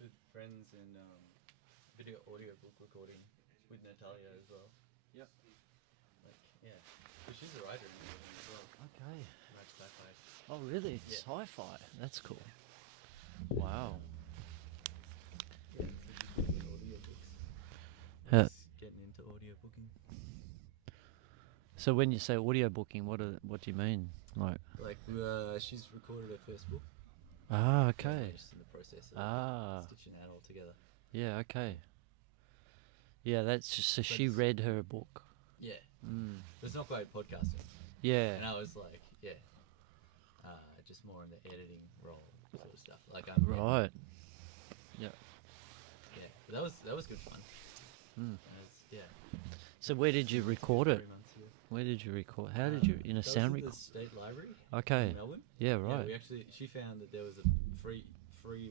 with friends and video audiobook recording with Natalia as well. Yep. Like, yeah. But she's a writer in the movie as well. Okay. Writes sci-fi. Oh, really? Yeah. Sci-fi. That's cool. Wow. Yeah, so just reading audiobooks. Yeah. Just getting into audiobooking. So when you say audiobooking, what do you mean? Like She's recorded her first book. Ah, okay. We're just in the process of stitching that all together. Yeah, okay. Yeah, that's just, so she read her book. Yeah. Mm. It's not quite podcasting. Yeah. And I was like, just more in the editing role sort of stuff. Like I'm right. Yeah. Yeah, but that was good fun. Mm. Yeah. So where did you record it? 3 months ago. Where did you record? How did you in a sound record? record? The State Library. Okay. In Melbourne. Yeah, right. Yeah, she found that there was a free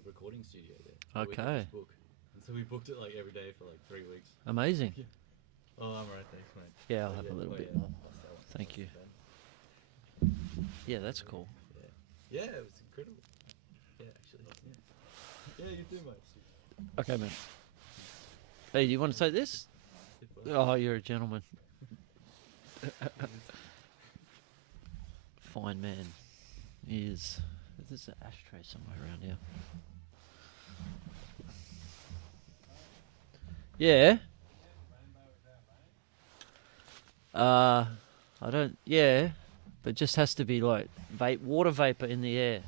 recording studio there. Okay. Book. And so we booked it like every day for like 3 weeks. Amazing. Yeah. Oh, I'm right. Thanks, mate. Yeah, I'll have a little bit more. Thank you. Yeah, that's cool. Yeah, it was incredible. Yeah, actually. Yeah, you too, mate. Okay, man. Hey, do you want to say this? Oh, you're a gentleman. Fine man. He is. There's an ashtray somewhere around here. Yeah. I don't. Yeah, but just has to be like water vapor in the air.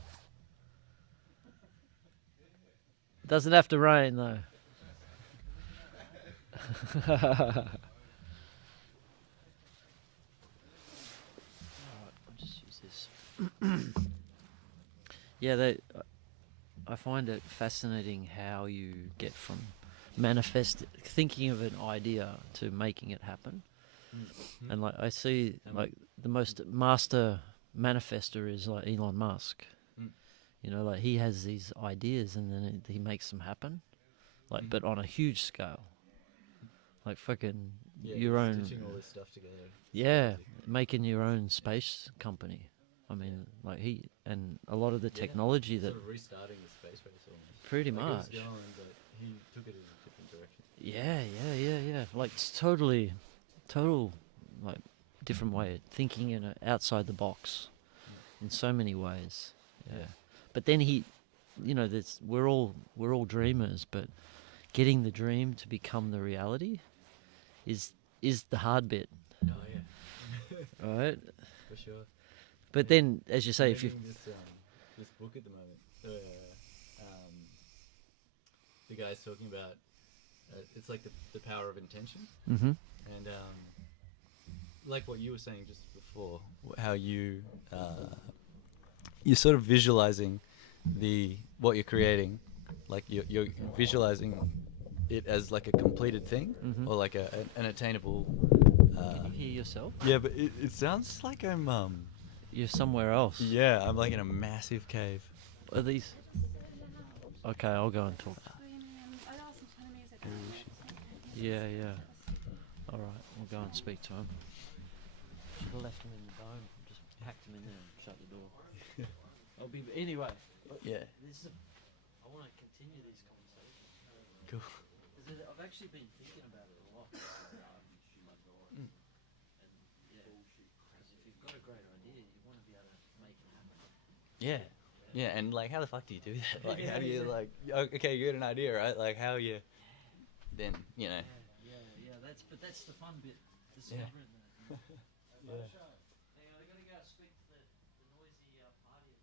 Doesn't have to rain though. Alright, I'll just use this. Yeah, I find it fascinating how you get from thinking of an idea to making it happen. Mm-hmm. And like I see, like the most master manifester is like Elon Musk. You know, like he has these ideas and then he makes them happen, like but on a huge scale. Like fucking your own. Stitching all this stuff together. Yeah, making your own space company. I mean, like and a lot of the technology that. Sort of restarting the space race almost. Pretty much. much. It was going, but he took it in a different direction. Yeah. Like it's total, like different way of thinking outside the box, in so many ways. Yeah. But then we're all dreamers, but getting the dream to become the reality is the hard bit. Oh yeah. Right. For sure. But then, as you say, if you this book at the moment, the guy's talking about it's like the power of intention, and like what you were saying just before, how you're sort of visualizing what you're creating, like you're visualizing it as like a completed thing, or like an attainable. Can you hear yourself? Yeah, but it sounds like I'm You're somewhere else. Yeah, I'm like in a massive cave. Are these? Okay, I'll go and talk. Yeah. All right, we'll go and speak to him. Should have left him in the dome. Just packed him in there and shut the door. Anyway. Yeah. I want to continue these conversations. Cool. Because I've actually been thinking about it a lot. And yeah, because if you've got a great idea, you want to be able to make it happen. Yeah. Yeah, and like, how the fuck do you do that? Like, how do you like? Okay, you get an idea, right? Like, how you? Then Yeah. That's the fun bit. Discovering that. Yeah. Hey, I gotta go speak to the noisy party.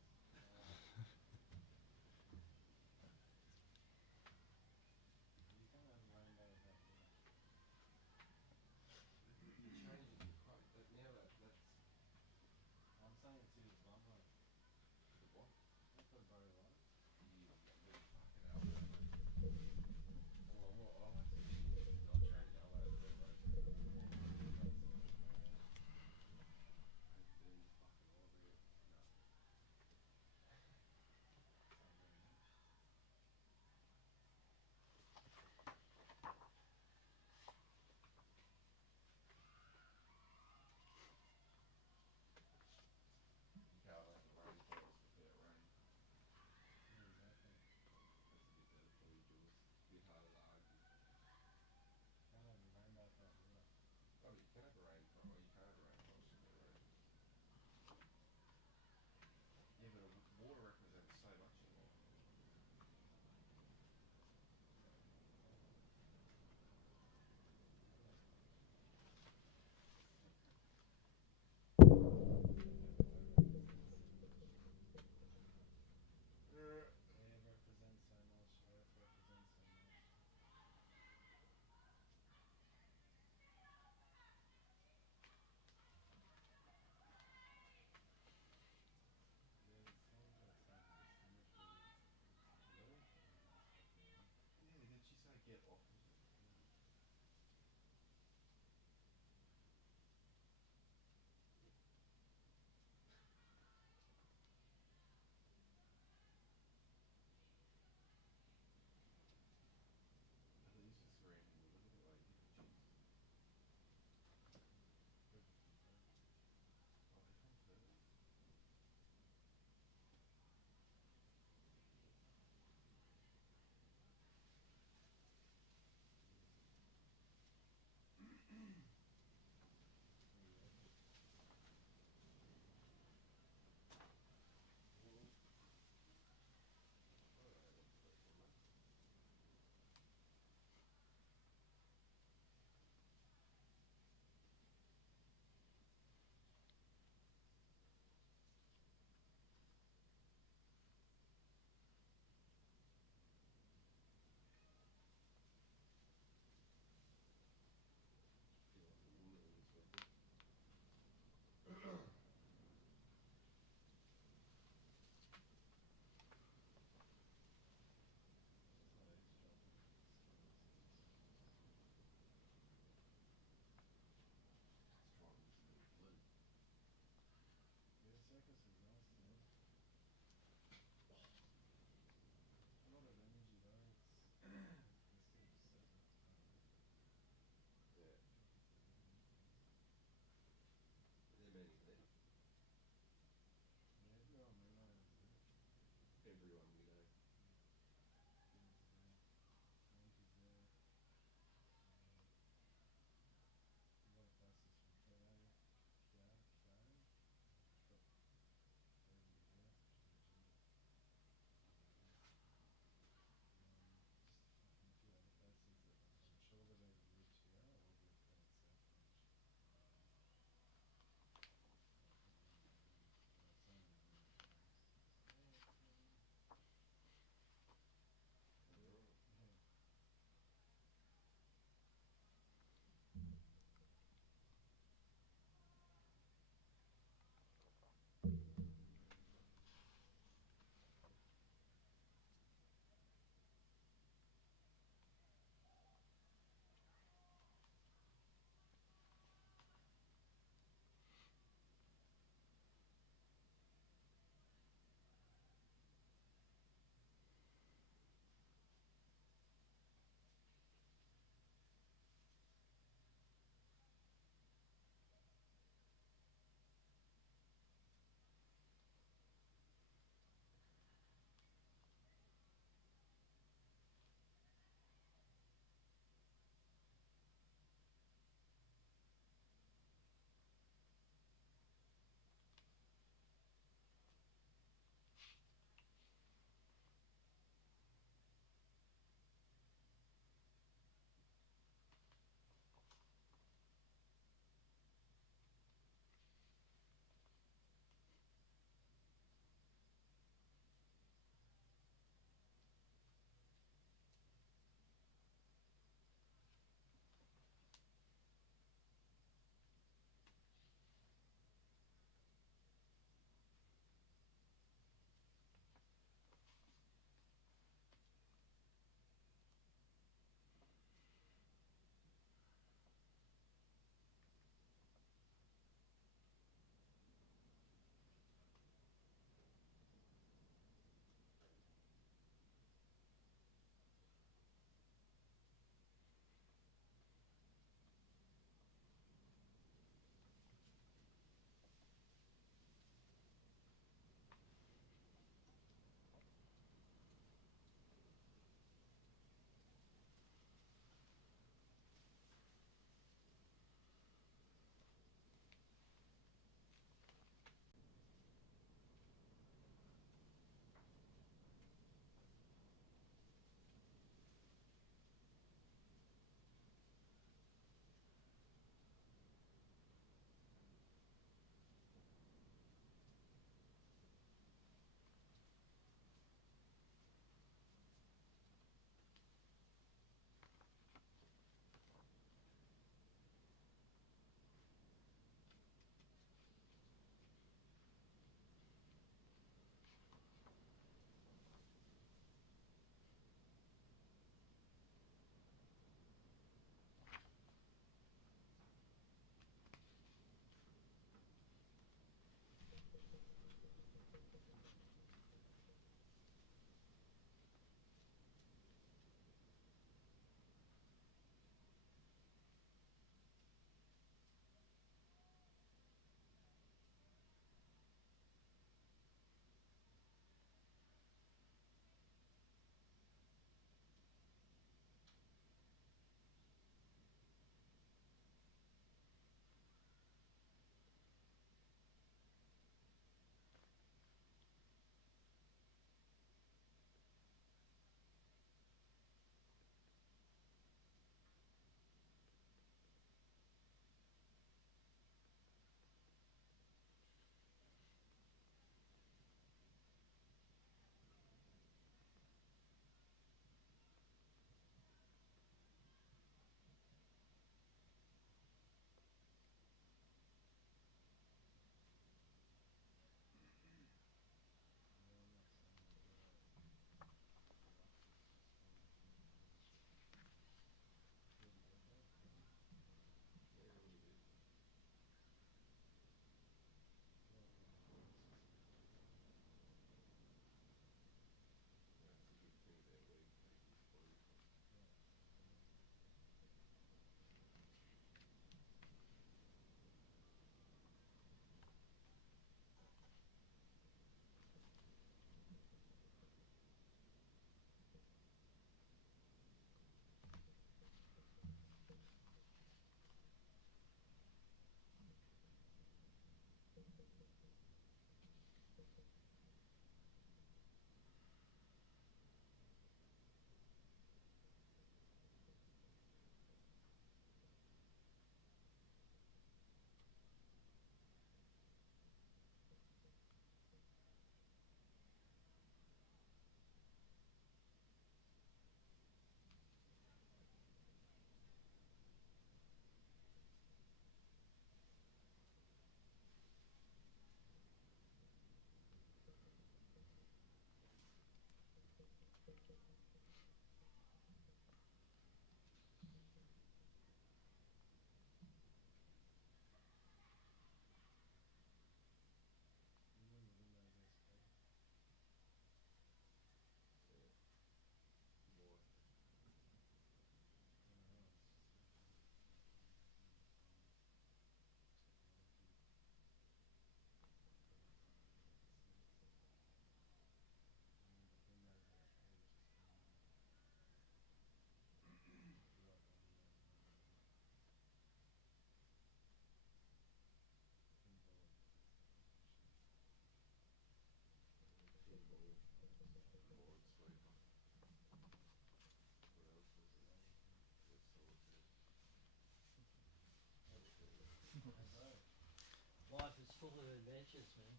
adventures, man.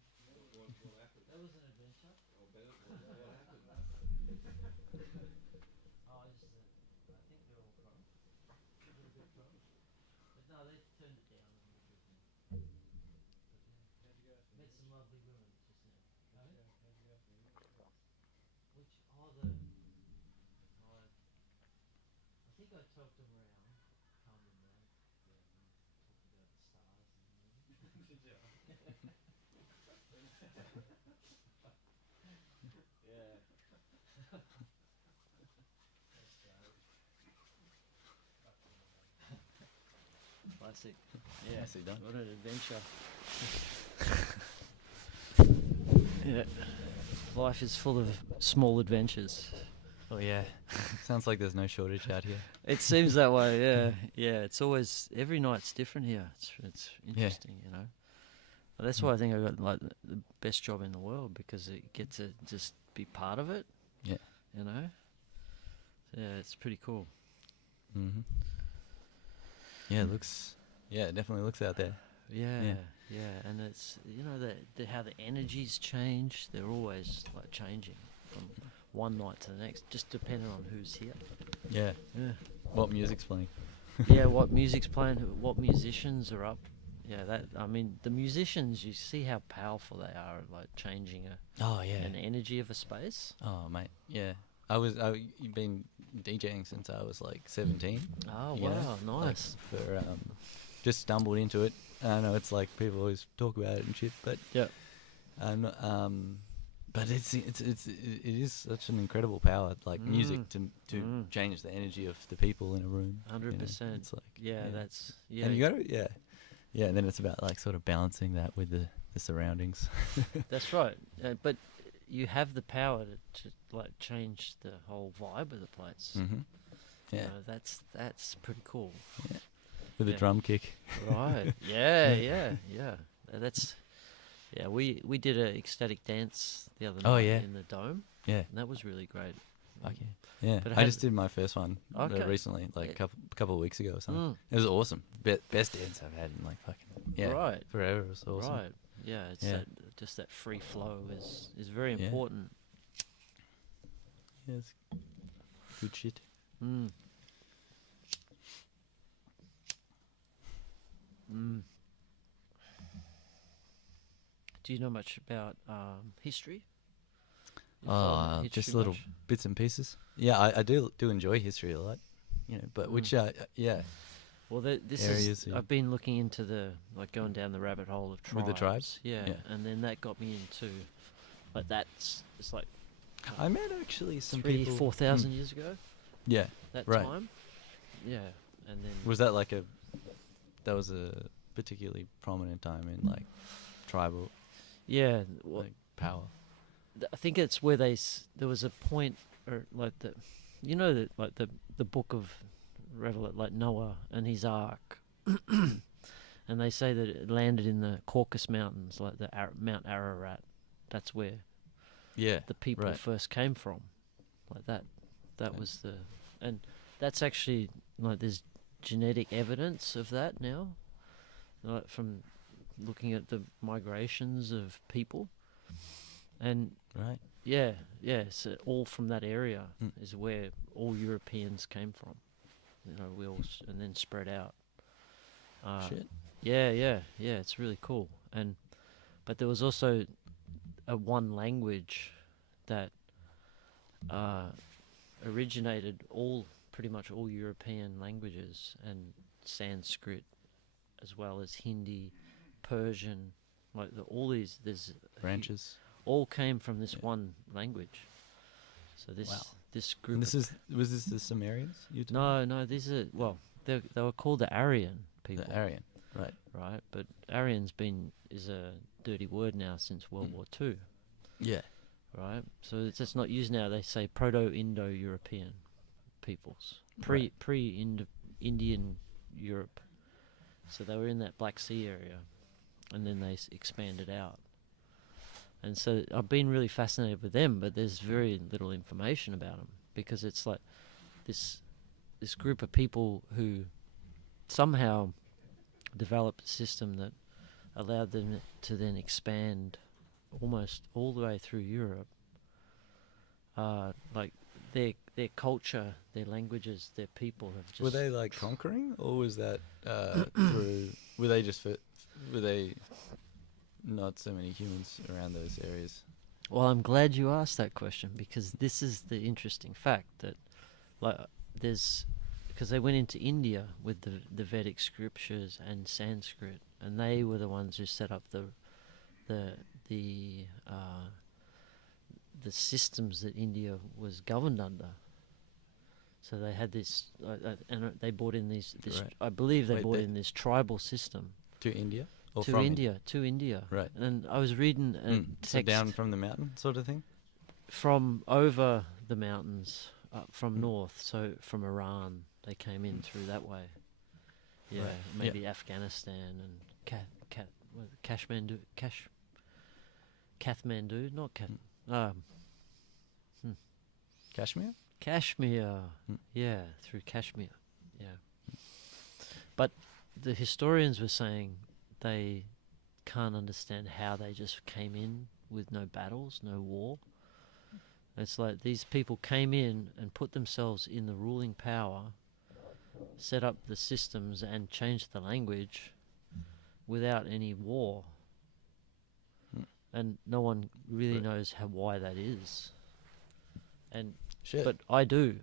What happened? That was an adventure. Oh, bet it was. What happened? Oh, I just, I think they're all drunk. A little bit drunk. But no, they turned it down a little bit. But How'd you go after met some lovely women just now. How'd you go after Which, I think I talked them around, calmed them down. Yeah, and talked about the stars and Did you? Yeah. classic. Yeah, Nicely done. what an adventure. Yeah, life is full of small adventures. Oh yeah. Sounds like there's no shortage out here. It seems that way, yeah. Yeah, it's always, every night's different here. It's interesting, you know. But that's why I think I got like the best job in the world, because it gets to just be part of it. Yeah. You know. Yeah, it's pretty cool. Mhm. Yeah, it looks. Yeah, it definitely looks out there. Yeah, Yeah. yeah, and it's, you know, how the energies change. They're always like changing from one night to the next, just depending on who's here. Yeah. Yeah. What music's playing? Yeah, what music's playing, what musicians are up. Yeah, that, I mean, the musicians, you see how powerful they are at like changing Oh yeah. an energy of a space. Oh mate. Yeah. You've been DJing since I was like 17. Oh, you know? wow, nice. Like, for just stumbled into it. I know it's like people always talk about it and shit, but Yeah. but it is such an incredible power, like music to change the energy of the people in a room. 100%. It's like Yeah, that's, yeah. and you got to yeah, and then it's about like sort of balancing that with the surroundings. That's right. But you have the power to like change the whole vibe of the place. Mm-hmm. You Yeah, know, that's pretty cool. with a Yeah. drum kick. Right. Yeah, yeah. That's, yeah, we did a ecstatic dance the other night Oh, yeah. in the dome. Yeah. And that was really great. Okay. Yeah, But it I had- just did my first one Okay. recently, like Yeah. couple of weeks ago or something. Mm. It was awesome. Best dance I've had in like fucking Right. forever. It was awesome. Right. Yeah, it's Yeah. just that free flow is very Yeah. important. Yeah, it's good shit. Mm. Mm. Do you know much about history? You follow Just history little much? bits and pieces. Yeah, I do enjoy history a lot, but which yeah, Well, this areas is. you- I've been looking into going down the rabbit hole of tribes. With the tribes? Yeah, Yeah. and then that got me into, like, it's like I met actually some 4,000 years ago. Yeah, That right. time. Yeah, and then was that was a particularly prominent time in like tribal yeah. Well, like power. I think it's where there was a point, or like like the book of like Noah and his ark, and they say that it landed in the Caucasus Mountains, like the Mount Ararat. That's where Yeah, the people right. first came from, like that. That Okay. was and that's actually, like, there's genetic evidence of that now, like from looking at the migrations of people, and right. yeah, so all from that area Mm. is where all Europeans came from. You know, we all and then spread out. Shit. Yeah, it's really cool. But there was also a one language that originated pretty much all European languages, and Sanskrit, as well as Hindi, Persian, like all these. There's Branches. all came from this Yeah. one language. So this Wow. this group. And was this the Sumerians? No, these are, well, they were called the Aryan people, The Aryan. Right. right? But Aryan's is a dirty word now since World War II, Yeah. right? So it's not used now. They say Proto-Indo-European peoples, Right. pre-Indian Europe. So they were in that Black Sea area, and then they expanded out. And so I've been really fascinated with them, but there's very little information about them, because it's like this group of people who somehow developed a system that allowed them to then expand almost all the way through Europe. Like their culture, their languages, their people have just... Were they like conquering, or was that through? Were they not so many humans around those areas? Well, I'm glad you asked that question, because this is the interesting fact that, like, because they went into India with the Vedic scriptures and Sanskrit, and they were the ones who set up the systems that India was governed under. So they had this, and they brought in this. Right. I believe they Wait, brought in this tribal system To India? Or to from India. Right. And I was reading a So text down from the mountain sort of thing? from over the mountains, from north, so from Iran, they came in through that way. Yeah, Right. maybe Afghanistan and Kathmandu, not Kashmir? Kashmir. Mm. Yeah, through Kashmir. Yeah. But the historians were saying they can't understand how they just came in with no battles, no war. It's like these people came in and put themselves in the ruling power, set up the systems and changed the language without any war. Mm. And no one really Right. knows why that is. And Shit. but I do.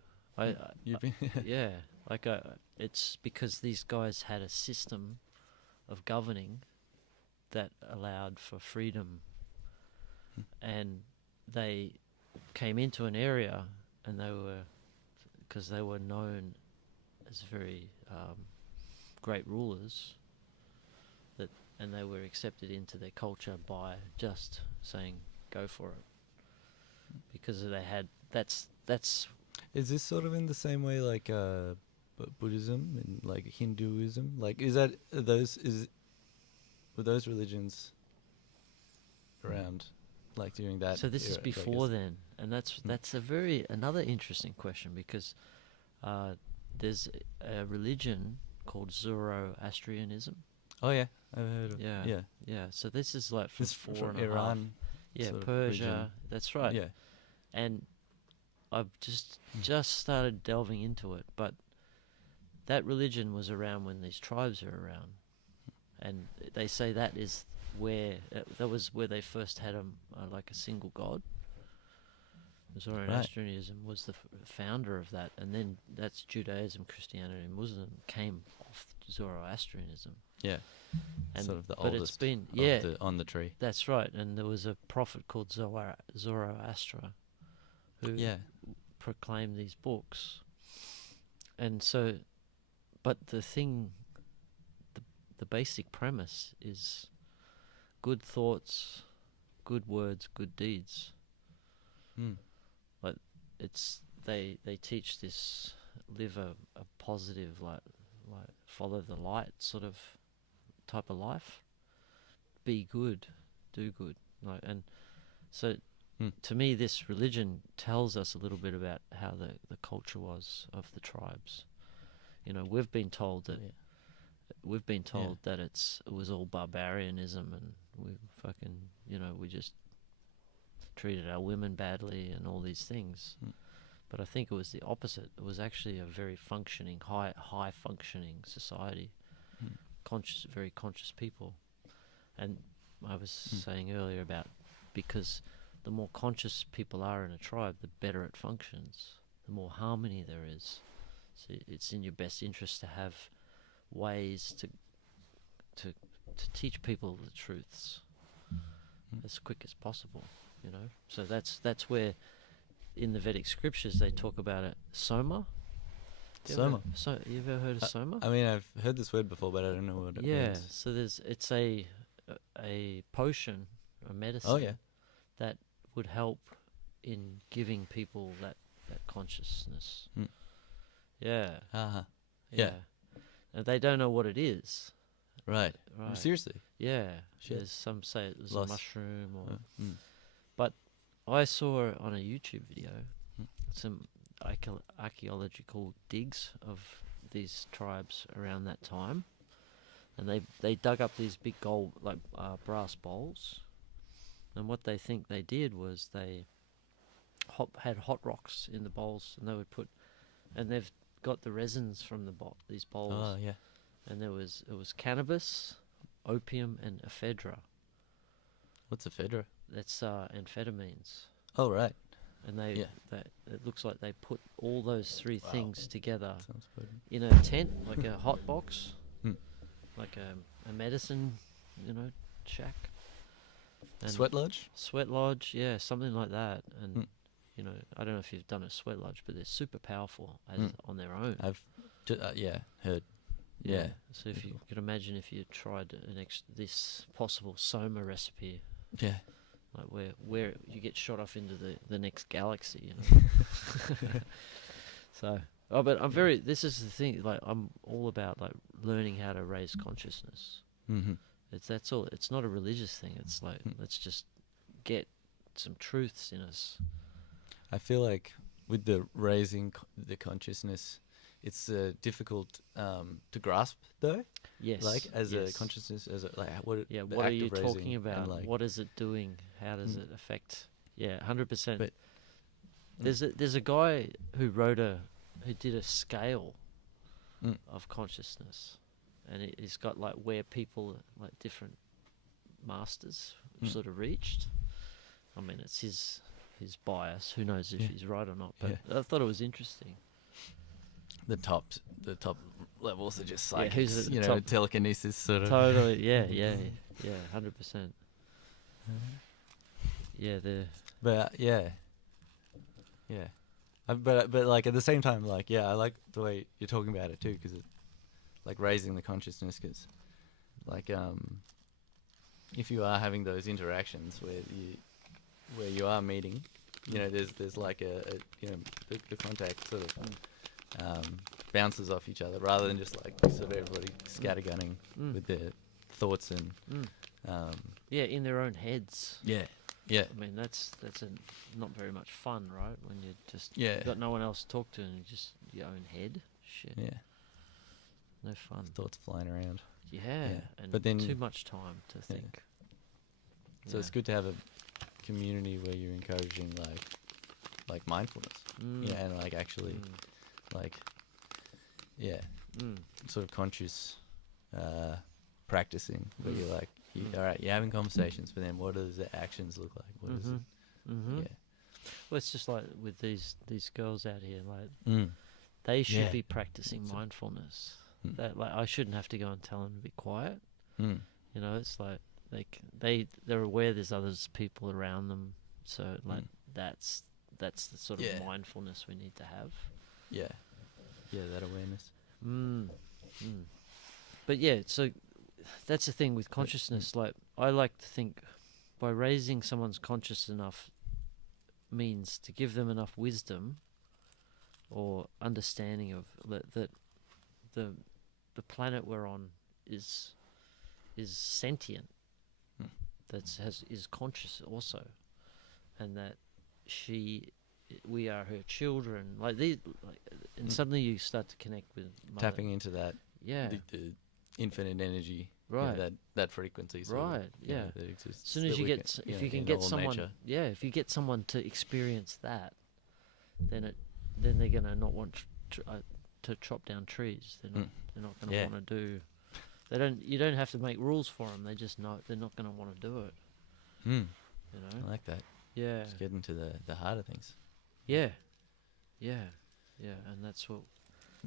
You've been Yeah, like it's because these guys had a system of governing that allowed for freedom, and they came into an area, and because they were known as very great rulers, and they were accepted into their culture by just saying go for it, because they had that's Is this sort of in the same way like Buddhism and like Hinduism? Like were those religions around like during that? So this is era, I before guess? then, and that's another interesting question, because there's a religion called Zoroastrianism. Oh yeah, I've heard of Yeah, yeah. yeah. So this is like from This four and from a half. Iran. Yeah, sort of Persia. region. That's right. Yeah. And I've just started delving into it, but that religion was around when these tribes were around, and they say that is where that was where they first had like a single god. Zoroastrianism was the founder of that, and then that's Judaism, Christianity, and Muslim came off Zoroastrianism. Yeah. And Sort of the but it's oldest been of on the tree. that's right, and there was a prophet called Zoroaster who Yeah. proclaimed these books. And so, but the basic premise is good thoughts, good words, good deeds. Mm. Like they teach this, live a positive, like follow the light sort of type of life. Be good, do good, like, and so to me, this religion tells us a little bit about how the culture was of the tribes. You know, we've been told that that it was all barbarianism, and we fucking, we just treated our women badly and all these things. But I think it was the opposite. It was actually a very functioning, high functioning society, very conscious people. And I was saying earlier about, because the more conscious people are in a tribe, the better it functions, the more harmony there is. So it's in your best interest to have ways to teach people the truths as quick as possible, So that's where in the Vedic scriptures they talk about it. Soma. Soma. You ever heard of soma? I mean, I've heard this word before, but I don't know what it means. So it's a potion, a medicine. Oh yeah. That would help in giving people that consciousness. Yeah. Uh-huh. Yeah. And they don't know what it is. Right. Right. Seriously. Yeah. Shit. There's some say it was Lost. a mushroom or but I saw on a YouTube video some archaeological digs of these tribes around that time, and they dug up these big gold brass bowls, and what they think they did was they had hot rocks in the bowls, and they would put, and they've got the resins from these bowls, Oh yeah. and it was cannabis, opium, and ephedra. What's a fedra? That's amphetamines, Oh right. and it looks like they put all those three Wow. things together Sounds good. in a tent, like a hot box, like a medicine, shack. And Sweat lodge. Sweat lodge, yeah, something like that. And I don't know if you've done a sweat lodge, but they're super powerful on their own. I've heard. Yeah. So if you could imagine if you tried this possible soma recipe, Yeah. like where you get shot off into the next galaxy. So, but this is the thing, like I'm all about like learning how to raise consciousness. Mm-hmm. That's all. It's not a religious thing. It's like let's just get some truths in us. I feel like with the raising the consciousness, it's difficult to grasp though. Yes. Like as yes. a consciousness, as a like what. Yeah. the What are act you of raising talking about? and, like, What is it doing? How does it affect? Yeah, 100%. But- There's a guy who did a scale of consciousness, and he's got like where people like different masters sort of reached. I mean, it's his bias. Who knows if he's right or not? But I thought it was interesting. the top levels are just Yeah, like who's at the top? telekinesis sort of. Totally. Yeah. 100%. Yeah. But yeah. But like at the same time, like I like the way you're talking about it too, because it's like raising the consciousness, because like if you are having those interactions where you are meeting, there's like the contact sort of bounces off each other, rather than just like sort of everybody scattergunning with their thoughts and in their own heads. yeah. I mean, that's not very much fun, right? When you just you've got no one else to talk to and just your own head. Shit. Yeah. No fun. Thoughts flying around. Yeah. And But then too much time to think. So it's good to have a community where you're encouraging like mindfulness. And like actually like sort of conscious practicing, where you're like all right, you're having conversations, but then what does the actions look like? What is it? Yeah. Well, it's just like with these girls out here, like they should be practicing mindfulness. That like I shouldn't have to go and tell them to be quiet. It's like they're aware there's others people around them, so like that's the sort of mindfulness we need to have. Yeah, that awareness. But so that's the thing with consciousness. Like I like to think by raising someone's conscious enough means to give them enough wisdom or understanding of that the planet we're on is sentient, is conscious also, and that we are her children. Like these, and suddenly you start to connect with Mother. Tapping into that. Yeah. The infinite energy. Right. That frequency. Sort of, right. Yeah. That exists. As soon as you get, if you can get someone, nature. if you get someone to experience that, then they're gonna not want to chop down trees. They're not gonna want to do. You don't have to make rules for them. They just know they're not gonna want to do it. I like that. Yeah. Just get into the heart of things. Yeah. And that's what.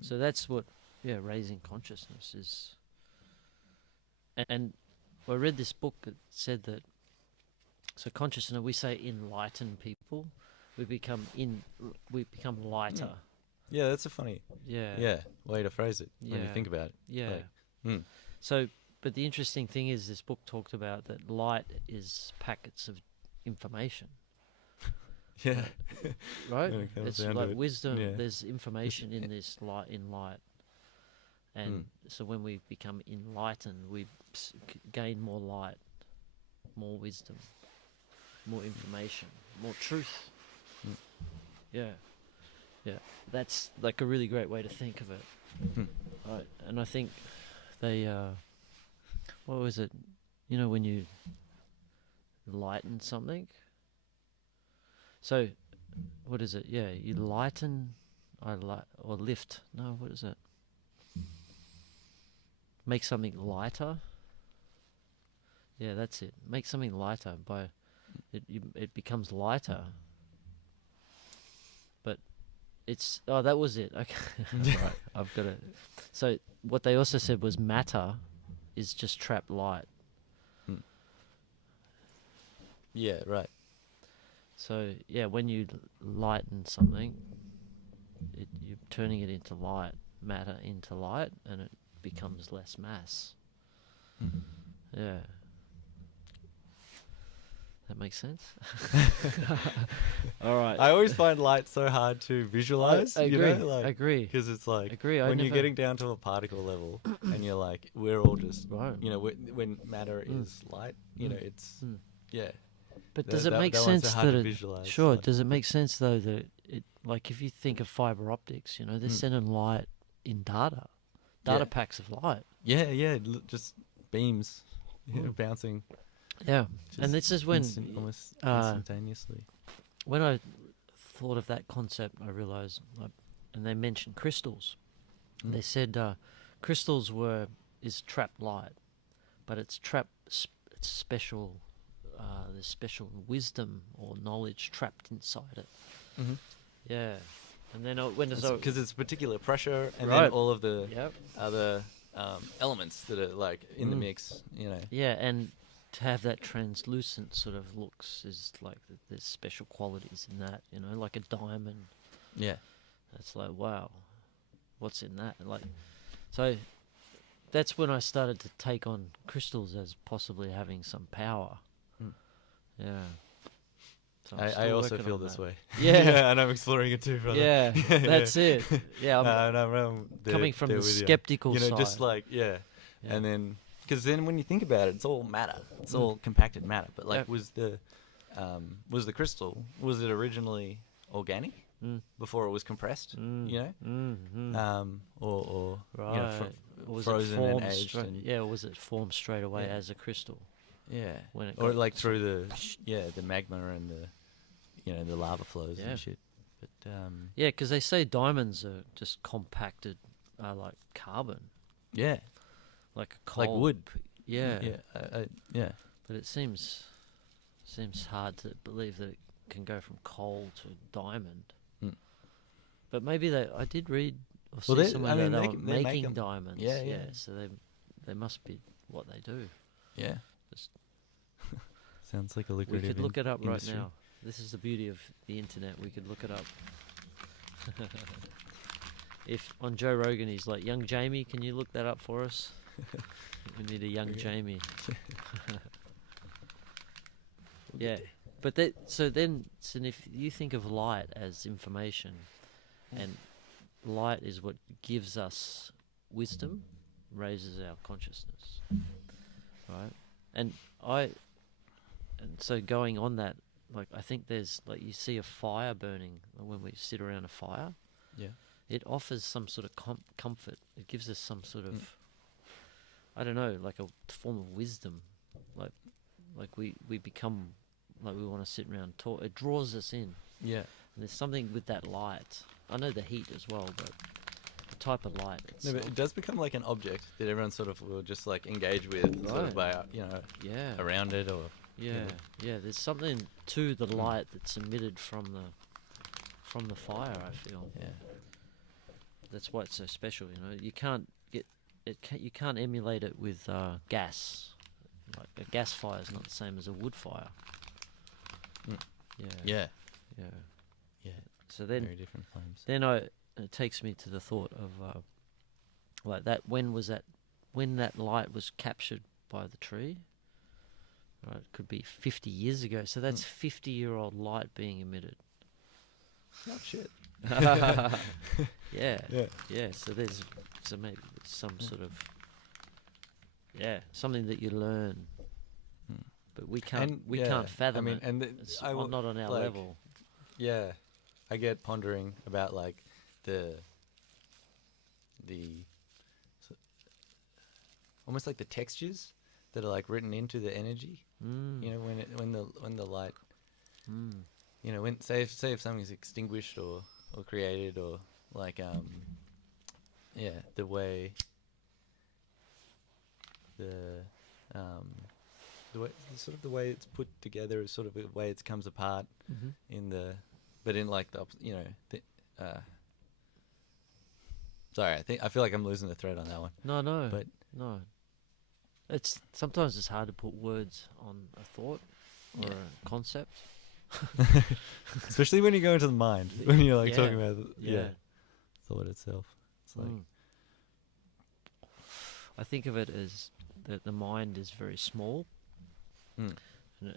So that's what. Yeah, raising consciousness is. And I read this book that said that. So consciousness, we say enlighten people, we become lighter. Yeah, that's a funny. Yeah. Way to phrase it when you think about it. Yeah. Like, So, but the interesting thing is, this book talked about that light is packets of information. Yeah. Right? When it comes It's down to like it. wisdom. Yeah. There's information in this light. And so when we become enlightened, we gain more light, more wisdom, more information, more truth. Yeah. That's like a really great way to think of it. Right. And I think they what was it? You know, when you lighten something. So, what is it? Yeah, you lighten, or lift. No, what is it? Make something lighter. Yeah, that's it. Make something lighter by it becomes lighter. But it's that was it. Okay, right. I've got it. So what they also said was matter is just trapped light. Yeah, right. So yeah, when you lighten something, you're turning it into light, matter into light, and it becomes less mass. Yeah. That makes sense. All right. I always find light so hard to visualize. I you agree. know, like, I agree. because it's like Agree. when you're getting down to a particle level, and you're like, we're all just, Right. you know, when matter is light, you know, it's yeah. But That- does it that- make that one's sense so hard that to it? visualize, Sure. like- Does it make sense though that it, like, if you think of fiber optics, you know, they're sending light in data Yeah. packs of light. Yeah, just beams, you know, bouncing. Yeah. Just And this is when almost uh, instantaneously. when I thought of that concept, I realized, and they mentioned crystals. They said crystals is trapped light, but it's it's special. There's special wisdom or knowledge trapped inside it. Yeah, and then when does Because it's particular pressure, and Right. then all of the Yep. other elements that are like in the mix, you know. Yeah, and to have that translucent sort of looks is like there's special qualities in that, you know, like a diamond. Yeah. It's like, wow, what's in that? Like, so that's when I started to take on crystals as possibly having some power. Yeah. So I'm I still also working feel on this that. way. Yeah. and I'm exploring it too, brother. Yeah, that's it. Yeah, I'm I'm coming from the with you. skeptical You know, side. just like, Yeah. and then, because then when you think about it, it's all matter. It's all compacted matter. But like, Yep. was the crystal, was it originally organic before it was compressed? You know, or right. you know, Or was frozen it formed and aged. straight? And, Yeah, or was it formed straight away Yeah. as a crystal? yeah. When it Or got like so- through the magma and the lava flows Yeah. and shit. But Yeah, because they say diamonds are just compacted, like carbon, yeah, like a coal. like wood. Yeah. Yeah. But it seems hard to believe that it can go from coal to diamond. But maybe I did read or see somewhere that they were they make making 'em. diamonds. Yeah. So they must be what they do. Yeah. Just- Sounds like a We lucrative. could look it up industry. right now. This is the beauty of the internet. We could look it up. If on Joe Rogan he's like, "Young Jamie, can you look that up for us?" We need a young Okay. Jamie. Yeah, but so if you think of light as information, and light is what gives us wisdom, raises our consciousness, right? And so going on that, like, I think there's, like, you see a fire burning when we sit around a fire. Yeah. It offers some sort of comfort. It gives us some sort of, I don't know, like a form of wisdom. Like we become, like, we want to sit around and talk. It draws us in. Yeah. And there's something with that light. I know the heat as well, but the type of light No, itself. but it does become like an object that everyone sort of will just like engage with, sort Right. of by Yeah. around it or. Yeah. There's something to the light that's emitted from the fire, I feel. Yeah. That's why it's so special, you know. You can't get it. You can't emulate it with gas. Like a gas fire is not the same as a wood fire. Yeah. Yeah. Yeah. Yeah. So then, Very different flames. it takes me to the thought of like that. When that light was captured by the tree? Right, it could be 50 years ago. So that's 50-year-old light being emitted. Oh shit. Yeah. Yeah. Yeah, so maybe some sort of something that you learn, but we can't fathom it. and It's I will, not on our like, level. Yeah, I get pondering about like the almost like the textures that are like written into the energy. You know, when the light, you know, when say if something's extinguished or created, or like yeah, the way sort of the way it's put together is sort of the way it comes apart in the, but in like the you know the, sorry, I feel like I'm losing the thread on that one. No, But no. It's sometimes it's hard to put words on a thought or a concept. Especially when you go into the mind, when you're like talking about yeah. thought itself. It's like I think of it as that the mind is very small, and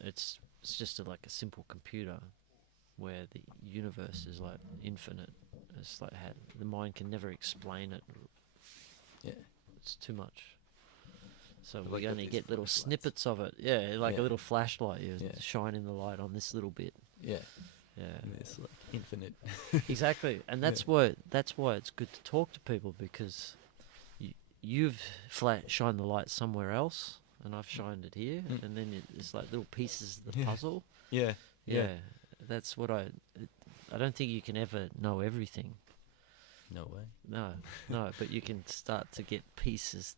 it's just like a simple computer, where the universe is like infinite. It's like the mind can never explain it. Yeah, it's too much. So Like we only these get little flashlights. snippets of it. Yeah, like a Yeah. little flashlight. You're Yeah. shining the light on this little bit. yeah, Yeah. and it's like infinite. Exactly, and that's why it's good to talk to people, because you've shined the light somewhere else, and I've shined it here, and then it's like little pieces of the Yeah. puzzle. Yeah, Yeah, that's what I don't think you can ever know everything. no way. No, but you can start to get pieces.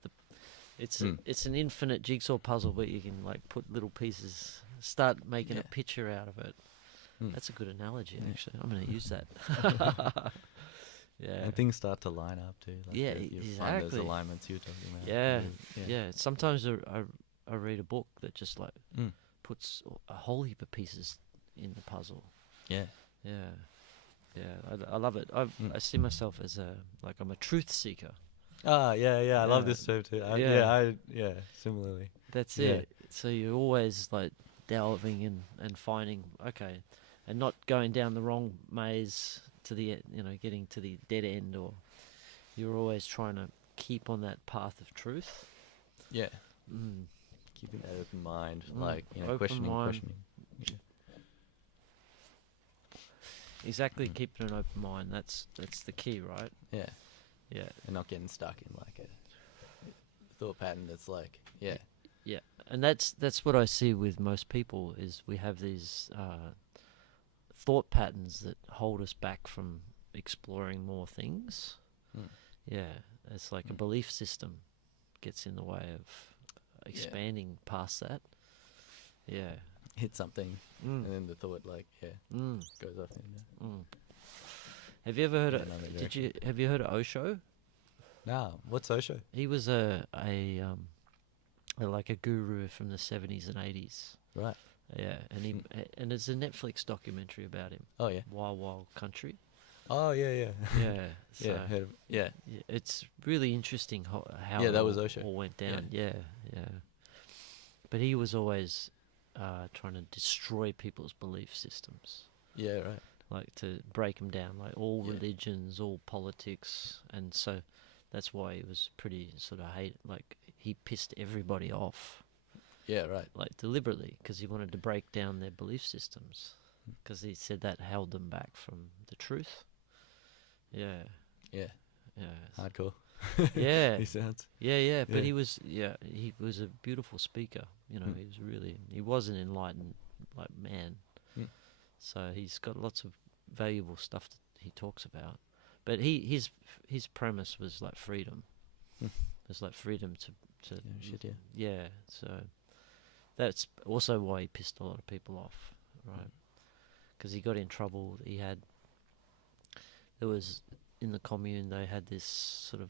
It's an infinite jigsaw puzzle, but you can like put little pieces, start making a picture out of it. That's a good analogy, actually. I'm going to use that. Yeah. And things start to line up too. Like Yeah, you find exactly. those alignments you're talking about. Yeah, Yeah. yeah. Sometimes I read a book that just like puts a whole heap of pieces in the puzzle. Yeah. Yeah, yeah. I love it. I see myself as I'm a truth seeker. Ah, yeah. I love Yeah. this term too. Yeah. Similarly. That's Yeah. it. So you're always like delving in and finding, okay, and not going down the wrong maze to the, getting to the dead end, or you're always trying to keep on that path of truth. Yeah. Mm. Keeping that open mind, Open questioning. mind. Yeah. Exactly, keeping an open mind. That's the key, right? Yeah. Yeah. And not getting stuck in like a thought pattern that's like, yeah. Yeah, and that's what I see with most people, is we have these thought patterns that hold us back from exploring more things. Yeah, it's like a belief system gets in the way of expanding past that. Yeah. Hit something, and then the thought goes off in there. Have you ever heard of? Another Have you heard of Osho? No, what's Osho? He was like a guru from the 70s and 80s. Right. Yeah, and there's a Netflix documentary about him. Oh yeah. Wild Wild Country. Oh yeah. Yeah. So Yeah. Heard of, yeah. it's really interesting how Yeah, it that all, was Osho. all went down. Yeah. But he was always trying to destroy people's belief systems, Yeah. Right. like to break them down, like all Yeah. religions, all politics, and so that's why he was pretty sort of like he pissed everybody off. Yeah. Right. Like deliberately, because he wanted to break down their belief systems, because he said that held them back from the truth. Yeah. Yeah. Hardcore. Yeah. He sounds. Yeah. But Yeah. he was a beautiful speaker. He was an enlightened man. So he's got lots of valuable stuff that he talks about. But his premise was like freedom. It's like freedom to yeah. So that's also why he pissed a lot of people off, right? Because he got in trouble. There was in the commune, they had this sort of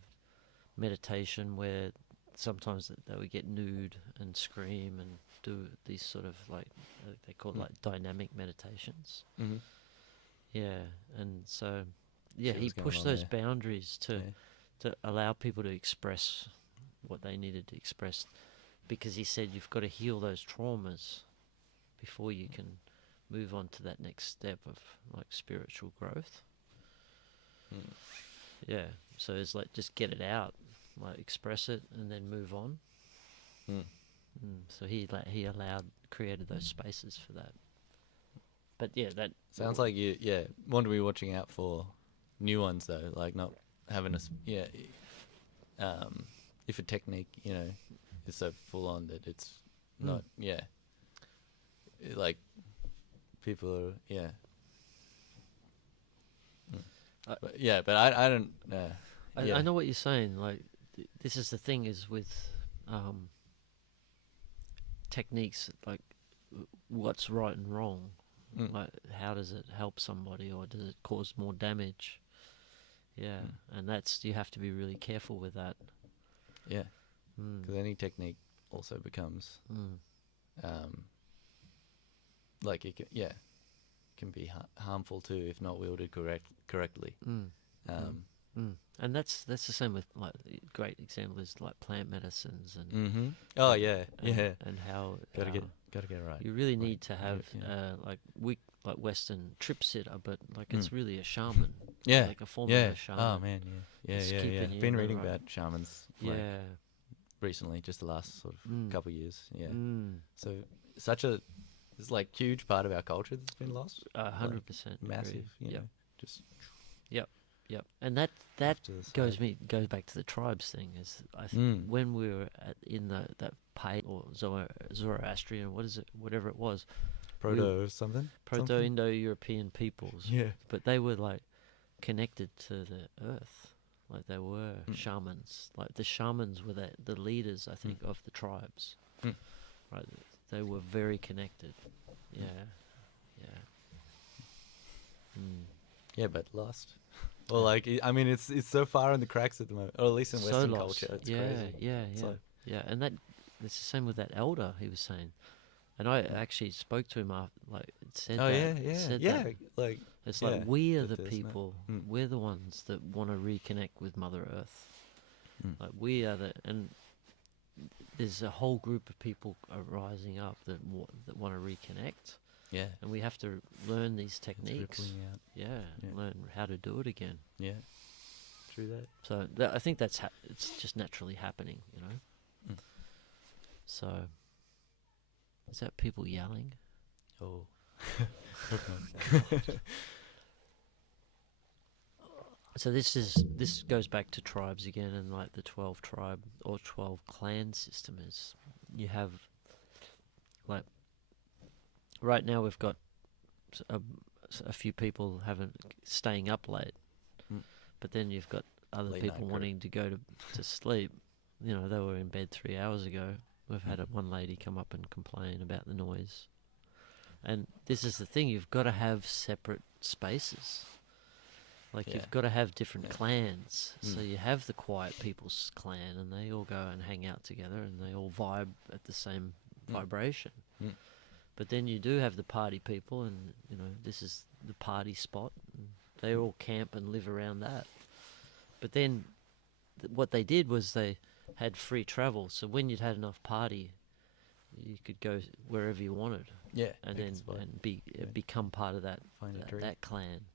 meditation where sometimes they would get nude and scream and do these sort of like they call it like dynamic meditations. Mm-hmm. Yeah, and so Shit he was going pushed on those there. boundaries to allow people to express what they needed to express, because he said you've got to heal those traumas before you can move on to that next step of like spiritual growth. Yeah, so it's like just get it out, like express it, and then move on. So he created those spaces for that. But yeah, that Sounds like you want to be watching out for new ones though, like not having if a technique is so full on that it's Mm. not. Yeah, like people are. Yeah. But yeah, but I don't. Yeah. I know what you're saying. Like, this is the thing is with techniques, like what's right and wrong. Mm. Like, how does it help somebody or does it cause more damage? Yeah, and that's, you have to be really careful with that. Yeah. Mm. Because any technique also becomes Mm. like it can be harmful too if not wielded correctly. Mm. Um, Mm. And that's the same with, like, a great example is like plant medicines and Oh yeah, and, yeah. and how Gotta get it right. you really Like, need to have yeah. like Western trip sitter, but like it's really a shaman. Yeah, Like a form yeah. of a shaman. Oh man, yeah, It's yeah, yeah. keeping you Been in the reading right- about shamans like Yeah. recently, just the last sort of Mm. couple of years. Yeah. Mm. So it's like huge part of our culture that's been lost. 100% Massive, you Yep. know. Just Yep. And that off to the side. goes back to the tribes thing. Is Mm. when we were in that or Zoroastrian, whatever it was, Proto something. Proto-Indo-European peoples. Yeah. But they were like connected to the earth, like they were Mm. shamans. Like the shamans were the leaders, I think, of the tribes. Mm. Right, they were very connected. Yeah, yeah. Mm. Yeah, but lost. Well, like I mean, it's so far in the cracks at the moment, or at least in So Western lost. culture. It's yeah, crazy. yeah, It's yeah, like- yeah. And it's the same with that elder he was saying. And I actually spoke to him after, like, it said Oh that. yeah, it yeah, said yeah. that. Like It's yeah, like we are that the there's no- people. Mm. We're the ones that want to reconnect with Mother Earth. Mm. Like we are and there's a whole group of people are rising up that want to reconnect, yeah, and we have to learn these it's techniques. rippling out. Yeah, Yeah. learn how to do it again. Yeah, true that. So I think that's it's just naturally happening, you know. Mm. So is that people yelling? Oh. So this goes back to tribes again, and like the 12 tribe or 12 clan system is, you have, like, right now we've got a few people staying up late, but then you've got other Late people night wanting to go to sleep. You know, they were in bed 3 hours ago. We've had one lady come up and complain about the noise. And this is the thing, you've got to have separate spaces. Like, Yeah. you've got to have different Yeah. clans. So Mm. you have the quiet people's clan, and they all go and hang out together, and they all vibe at the same vibration. Mm. But then you do have the party people, and, you know, this is the party spot. And they all camp and live around that. But then what they did was they had free travel. So when you'd had enough party, you could go wherever you wanted, Yeah, and pick a then spot. and become part of that Find a tree. that clan.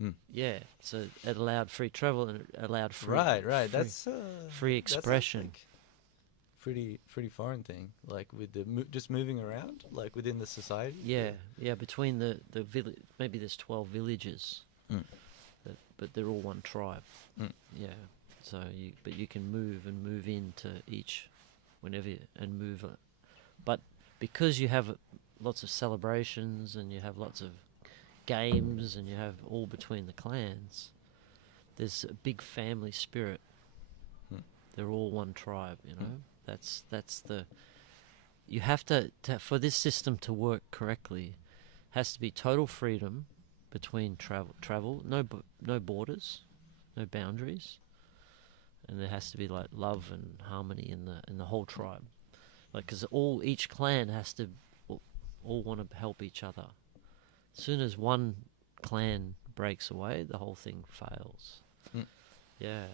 Mm. Yeah, so it allowed free travel and it allowed free Right. free- That's free that's, I expression. think, pretty foreign thing. Like with the just moving around, like within the society. Yeah. Between the village, maybe there's 12 villages, Mm. but they're all one tribe. Mm. Yeah, so you can move into each whenever and move. But because you have lots of celebrations and you have lots of games and you have all between the clans, there's a big family spirit. They're all one tribe, you know. That's the. You have to for this system to work correctly, has to be total freedom between travel, no borders, no boundaries, and there has to be like love and harmony in the whole tribe, like, because each clan has to all want to help each other. As soon as one clan breaks away, the whole thing fails. Mm. Yeah.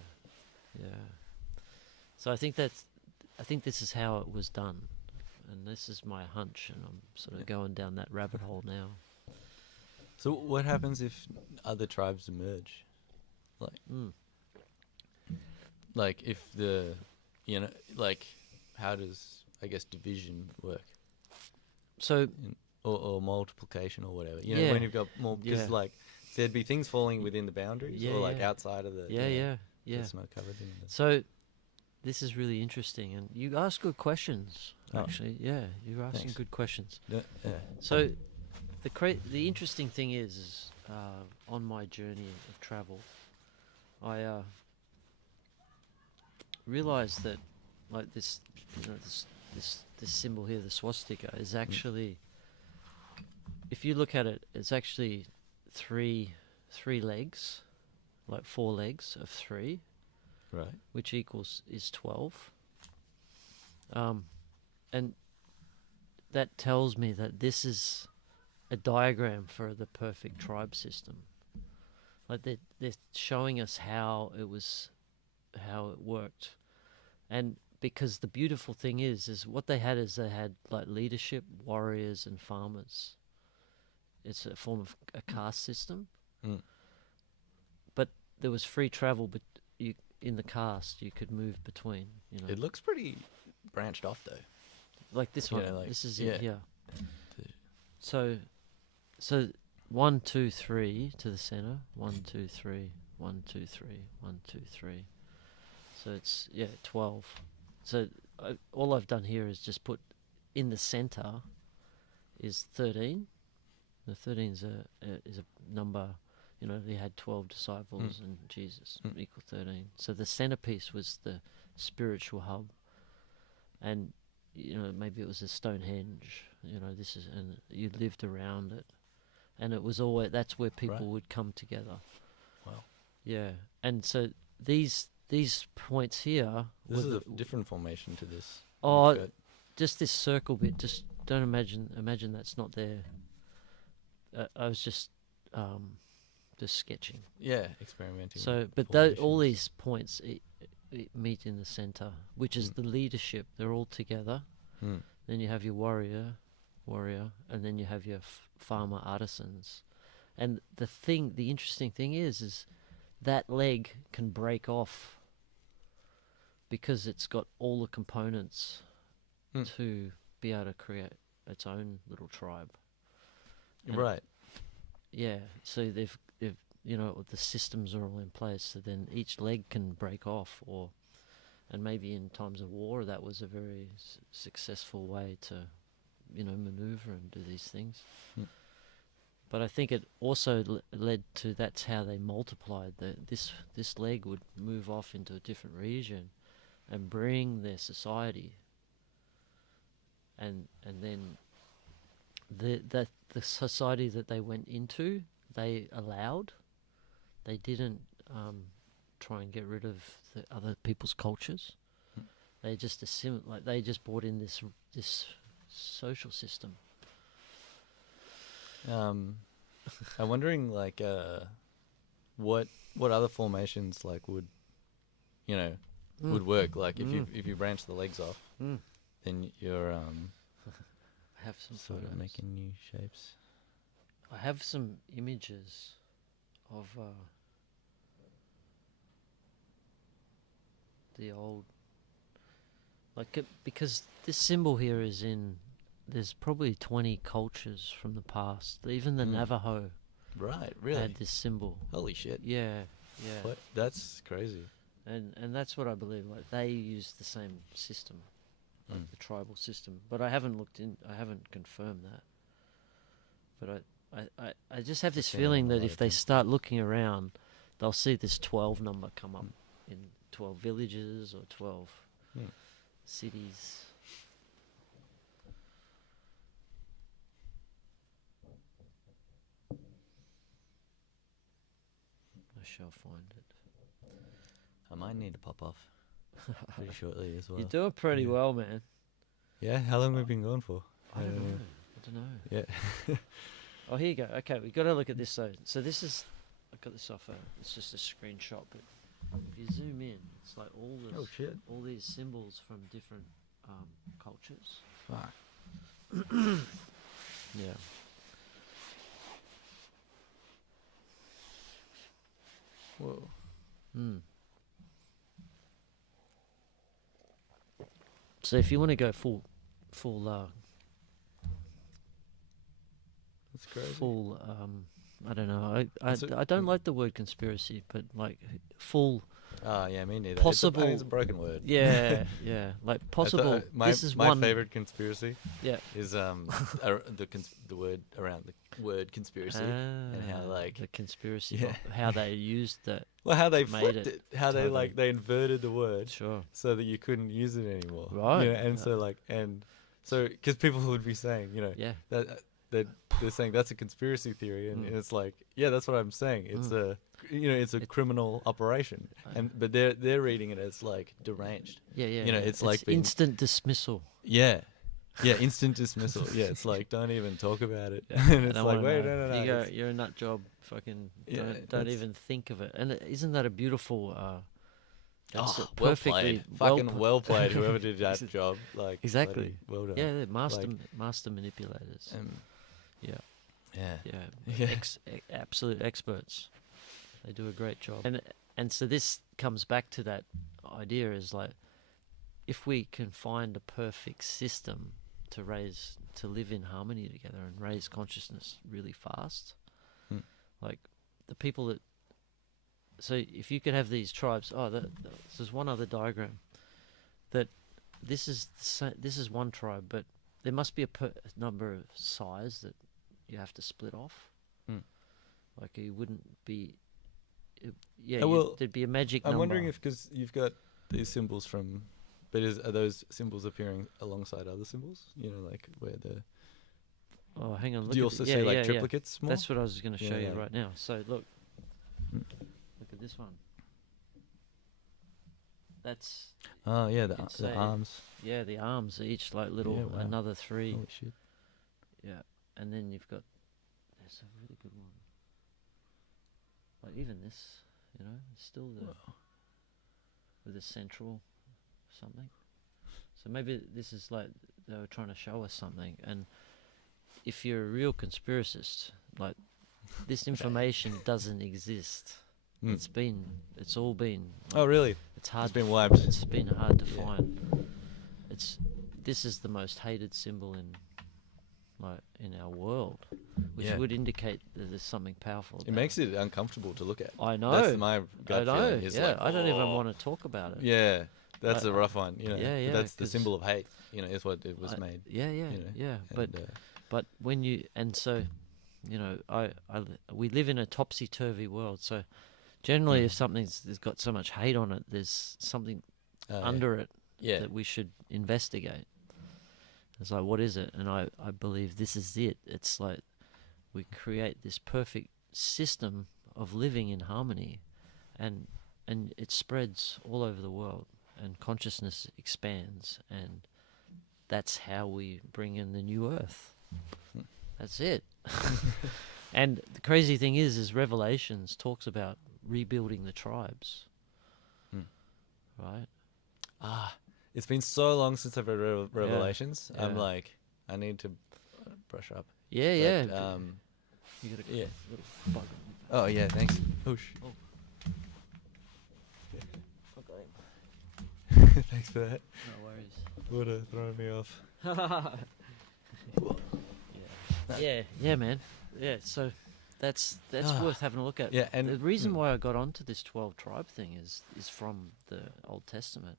So I think this is how it was done, and this is my hunch, and I'm sort of going down that rabbit hole now. So what happens if other tribes emerge? Like if like how does, I guess, division work? So Or multiplication or whatever. You Yeah. know, when you've got more, because Yeah. like there'd be things falling within the boundaries, Yeah, or like yeah. outside of the yeah. the snow covered. So this is really interesting, and you ask good questions. Oh. Actually, yeah, you're asking Thanks. good questions. Yeah. So, the interesting thing is on my journey of travel, I realized that, like this, this symbol here, the swastika, is actually, if you look at it, it's actually three legs, like 4 legs of 3, Right. which is 12. And that tells me that this is a diagram for the perfect tribe system. Like they're showing us how it worked. And because the beautiful thing is what they had like leadership, warriors and farmers. It's a form of a caste system. Mm. But there was free travel, but in the caste you could move between, you know. It looks pretty branched off though. Like this one. Yeah, like- this is yeah. it here. So 1, 2, 3 to the center. 1, 2, 3. 1, 2, 3. 1, 2, 3. So it's 12. So all I've done here is just put in the center is 13. The 13 is a number. You know, they had 12 disciples and Jesus equal 13. So the centerpiece was the spiritual hub, and you know, maybe it was a Stonehenge. You know, and you lived around it, and it was always, that's where people would come together. Wow. Yeah, and so these points here. This is a different formation to this. Oh, You've got- just this circle bit. Just don't imagine that's not there. I was just sketching. Yeah, experimenting. So, with but all formations. these points meet in the center, which is the leadership. They're all together. Mm. Then you have your warrior, and then you have your farmer artisans. And the interesting thing is that leg can break off because it's got all the components to be able to create its own little tribe. And Right. yeah, so they've you know, the systems are all in place, so then each leg can break off, and maybe in times of war that was a very successful way to, you know, maneuver and do these things. But I think it also led to, that's how they multiplied. This leg would move off into a different region and bring their society, and then the society that they went into, they allowed. They didn't try and get rid of the other people's cultures. They just they just brought in this social system. I'm wondering, like, what other formations like would work? Like, if you branch the legs off, then you're I have some sort photos. of making new shapes. I have some images of the old, like, because this symbol here is in. There's probably 20 cultures from the past. Even the Navajo Right, really? had this symbol. Holy shit. Yeah. What? That's crazy. And that's what I believe. Like, they use the same system, like the tribal system. But I haven't confirmed that. But I just have this Seen it feeling on a that lot if of they things. start looking around, they'll see this 12 number come up in 12 villages or 12 cities. I shall find it. I might need to pop off pretty shortly as well. You're doing pretty Yeah. well, man. Yeah, how long have we been going for? I don't know. Yeah. Oh, here you go. Okay, we've got to look at this though. So this is, I got this off. It's just a screenshot, but if you zoom in, it's like Oh shit. all these symbols from different cultures. Fuck. Yeah. Whoa. So if you want to go full, That's crazy. I don't know. So- I don't like the word conspiracy, but like full Oh yeah, me neither. Possible- It's a broken word. Yeah, yeah. Like possible. My this is my one. favorite conspiracy Yeah. is the word around the word conspiracy and how like the conspiracy, Yeah. how they used that. well how they made flipped it it, how they totally. like they inverted the word Sure. so that you couldn't use it anymore. Right. You know, and so like and so because people would be saying Yeah. that they're saying that's a conspiracy theory and it's like yeah that's what I'm saying it's a criminal operation but they're reading it as like deranged. Yeah, yeah. You know, yeah. it's like being- instant dismissal. Yeah. Yeah, instant dismissal. Yeah, it's like don't even talk about it. Yeah, and I it's don't like wanna wait, know. no. You go, it's- you're a nut job. Fucking Yeah, don't that's- even think of it. And isn't that a beautiful? That's Oh, a well perfectly played. Fucking put- well played. Whoever did that job, like Exactly. bloody well done. Yeah, they're master Like- master manipulators. Yeah, Yeah. yeah, Yeah. absolute experts. They do a great job. And so this comes back to that idea is like, if we can find a perfect system to live in harmony together and raise consciousness really fast, like the people that. So if you could have these tribes, there's one other diagram, that this is one tribe, but there must be a number of size that you have to split off. Like you wouldn't be, there'd be a magic I'm number. wondering if because you've got these symbols from, but are those symbols appearing alongside other symbols? You know, like where the. Oh, hang on. Look Do you at also the, see like yeah. triplicates more? That's what I was going to show Yeah, you like- right now. So look at this one. That's Oh yeah, you could the say- arms. yeah, the arms are each like little Yeah, wow. another 3. Holy shit. Yeah, and then you've got there's a really good one. Like even this, it's still with a central something. So maybe this is like they were trying to show us something. And if you're a real conspiracist, like this information doesn't exist. It's all been. Oh really? It's hard. It's been to wiped. It's been hard to Yeah. find. This is the most hated symbol in our world, which Yeah. would indicate that there's something powerful. It makes it uncomfortable to look at. I know. That's my I gut know. feeling. Is Yeah, like, I don't even "Oh." want to talk about it. Yeah, that's I- a rough one. You know, yeah, but yeah, that's the 'cause symbol of hate. You know, is what it was made. Yeah, yeah, you know, yeah. And, But when you we live in a topsy-turvy world. So generally, if something's there's got so much hate on it, there's something under it yeah, that we should investigate. It's like, what is it? And I believe this is it. It's like we create this perfect system of living in harmony, and it spreads all over the world, and consciousness expands, and that's how we bring in the new earth. That's it. And the crazy thing is Revelations talks about rebuilding the tribes. Right? it's been so long since I've read Revelations. I'm Yeah. like, I need to brush up. Yeah, But, yeah. You got a yeah. little bug. Oh yeah, thanks. Whoosh. Oh. Thanks for that. No worries. Would have thrown me off. Yeah, man. Yeah, so that's worth having a look at. Yeah, and the reason why I got onto this 12 tribe thing is from the Old Testament,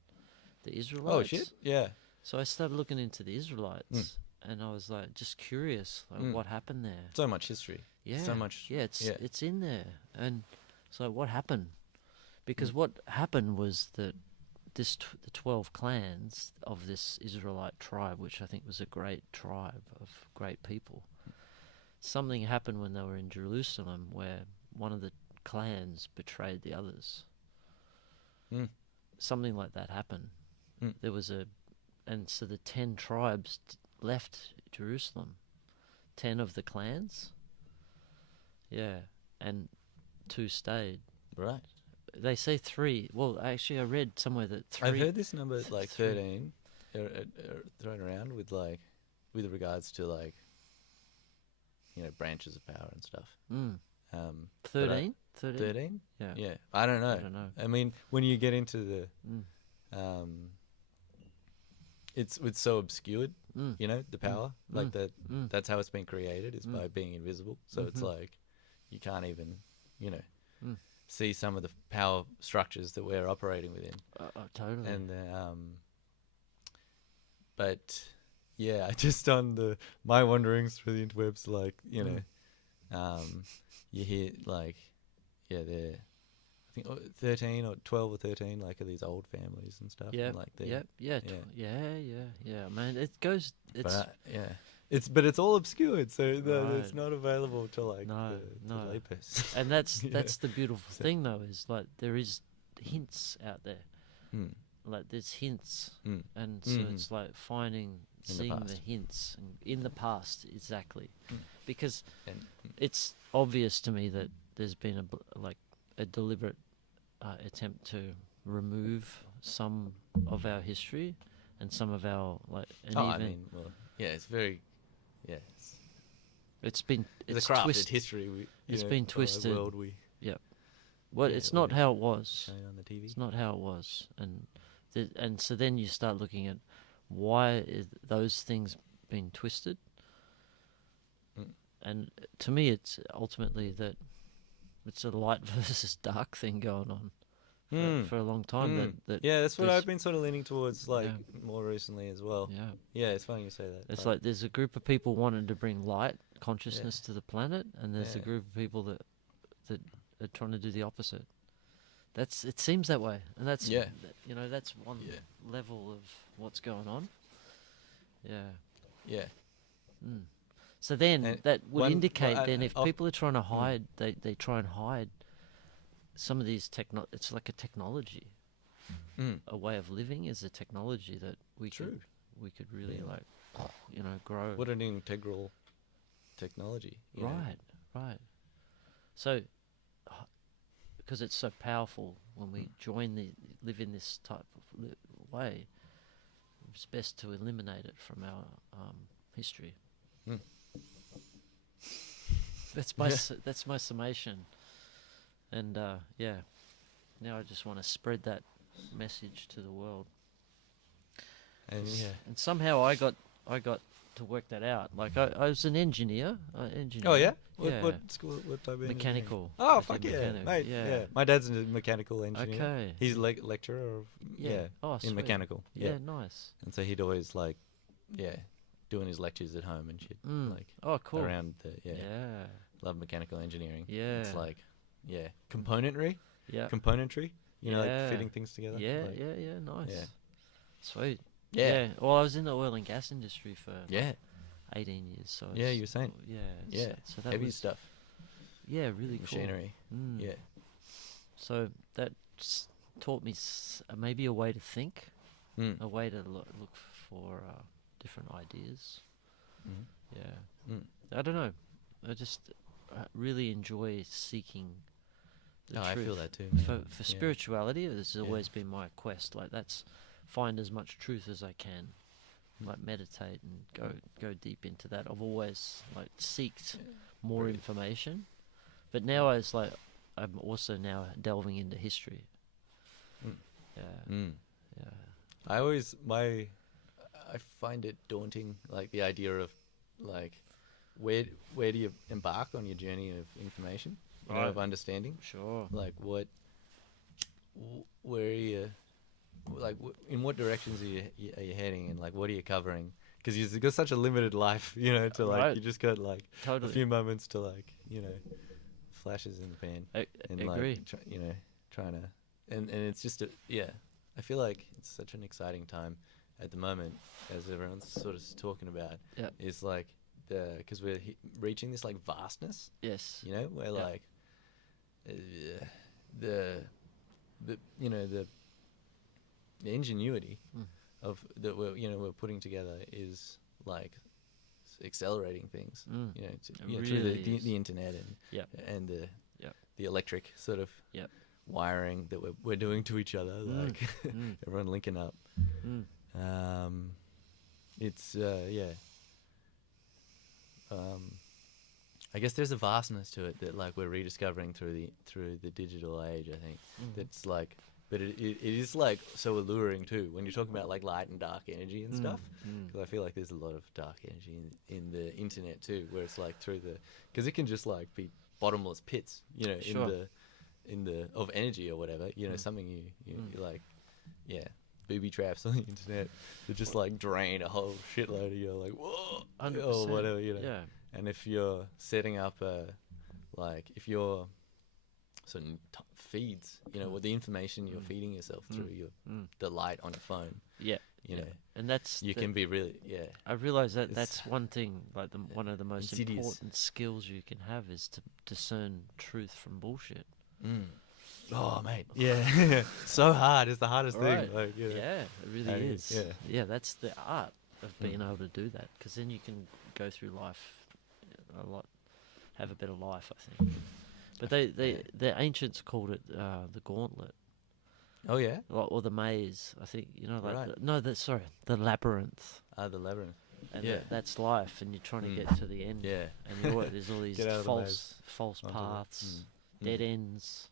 the Israelites. Oh shit. Yeah. So I started looking into the Israelites, and I was like just curious, like what happened there. So much history. Yeah, So much. Yeah, it's in there, and so what happened? Because what happened was that the 12 clans of this Israelite tribe, which I think was a great tribe of great people. Something happened when they were in Jerusalem where one of the clans betrayed the others. Something like that happened. There was and so the 10 tribes left Jerusalem. 10 of the clans. Yeah, and 2 stayed. Right. They say 3. Well, actually, I read somewhere that 3. I've heard this number like 3. 13 thrown around with regards to like, you know, branches of power and stuff. 13? 13? Yeah. Yeah. I don't know. I don't know. I mean, when you get into the, it's so obscured, you know, the power, like that. That's how it's been created, is by being invisible. So it's like, you can't even, you know, see some of the power structures that we're operating within. Totally. And but yeah, I just on my wanderings through the interwebs, like you hear like they're I think 13 or 12 or 13 like are these old families and stuff. Yeah, and like yeah. Man, it goes. It's but it's all obscured, so it's Right. not available to like No, the no. layperson. and that's Yeah. that's the beautiful So- thing though, is like there is hints out there. Mm. Like there's hints, Mm. and so Mhm. it's like finding, In the seeing the past. hints in the past, exactly, Mm. because And it's obvious to me that there's been a deliberate attempt to remove some of our history and some of our and I even mean, well, yeah, it's very, yeah, it's been it's it's a crafted twisted. history. It's been of our twisted. World we Well, yeah, it's well, not how it was. shown on the TV. It's not how it was, and so then you start looking at why is those things being twisted, Mm. and to me, it's ultimately that it's a light versus dark thing going on for a long time. That Yeah, that's what there's- I've been sort of leaning towards, like Yeah. more recently as well. yeah, Yeah, it's funny you say that. it's like there's a group of people wanting to bring light consciousness to the planet, and there's a Yeah. group of people that are trying to do the opposite. It seems that way, and that's Yeah. that's one Yeah. level of what's going on. Yeah. yeah, Mm. So then And that would one- indicate well, then if of- people are trying to hide, they try and hide some of these it's like a technology, mm. a way of living is a technology that we True. could really Yeah. grow. What an integral technology. you know? Right. So, because it's so powerful, when we live in this type of way, it's best to eliminate it from our history. Mm. That's my Yeah. that's my summation, and now I just want to spread that message to the world. And yeah. And somehow I got to work that out. Like I was an engineer. Oh yeah. Yeah. What school? What type of engineering? Mechanical. Oh I fuck did yeah, mechanic, mate. Yeah. My dad's a mechanical engineer. Okay. He's lecturer of Oh, in sweet. mechanical. Yeah, nice. And so he'd always doing his lectures at home and shit. Mm. Like Oh, cool. around the Yeah. love mechanical engineering. Yeah. It's like componentry. Yeah. Componentry. You know, Yeah. like fitting things together. Yeah, like, yeah, nice. Yeah. Sweet. Yeah. Well, I was in the oil and gas industry for Yeah. 18 years. So Yeah, it's- you were saying. Yeah. Yeah. So that Heavy was stuff. Yeah, really cool. Machinery. Mm. Yeah. So that taught me maybe a way to think, Mm. a way to look for different ideas. Mhm. Yeah. Mm. I don't know. I just really enjoy seeking the Oh, I truth. feel that too. For man. Yeah. spirituality, this has Yeah. always been my quest. Like that's find as much truth as I can. Like meditate and go deep into that. I've always seeked more Brilliant. information, but now I'm also now delving into history. Mm. Yeah, Mm. yeah, I find it daunting, like the idea of like where do you embark on your journey of information, Right. of understanding, sure. like where are you, like in what directions are you heading, and like what are you covering, because you've got such a limited life, to like Right. you just got like Totally. a few moments to like flashes in the pan. And Agree. like trying to and it's just I feel like it's such an exciting time at the moment, as everyone's sort of talking about. Yeah. Is like because we're reaching this like vastness, Yes. where Yeah. like the ingenuity Mm. of that we're putting together is like accelerating things. Mm. Through really is. the internet and Yep. and Yep. the electric sort of Yep. wiring that we're doing to each other, Mm. like Mm. everyone linking up. Mm. It's I guess there's a vastness to it that like we're rediscovering through the digital age. I think Mm. that's like, but it is like so alluring too when you're talking about like light and dark energy and stuff. Mm. Because I feel like there's a lot of dark energy in the internet too, where it's like because it can just like be bottomless pits, Sure. in the of energy or whatever, you know, something you like, yeah, booby traps on the internet that just like drain a whole shitload of you, like whoa, 100%. or whatever, you know. Yeah. And if you're setting up if you're certain feeds, you know, with the information you're feeding yourself through the light on your phone, Yeah. you know, And that's you can be really, I realize that It's that's one thing, like one of the most insidious. important skills you can have is to discern truth from bullshit. Oh, mate, yeah, so hard. It's the hardest Right. thing. Like, you know. Yeah, it really Hey, is. yeah. Yeah, that's the art of being able to do that, because then you can go through life have a better life, I think. But the ancients called it the gauntlet. Oh yeah. Or the maze, I think, you know, like Right. the labyrinth, The labyrinth. and Yeah. that's life, and you're trying to get to the end, Yeah. and there's all these Get out of the maze. false Onto the- paths, dead ends.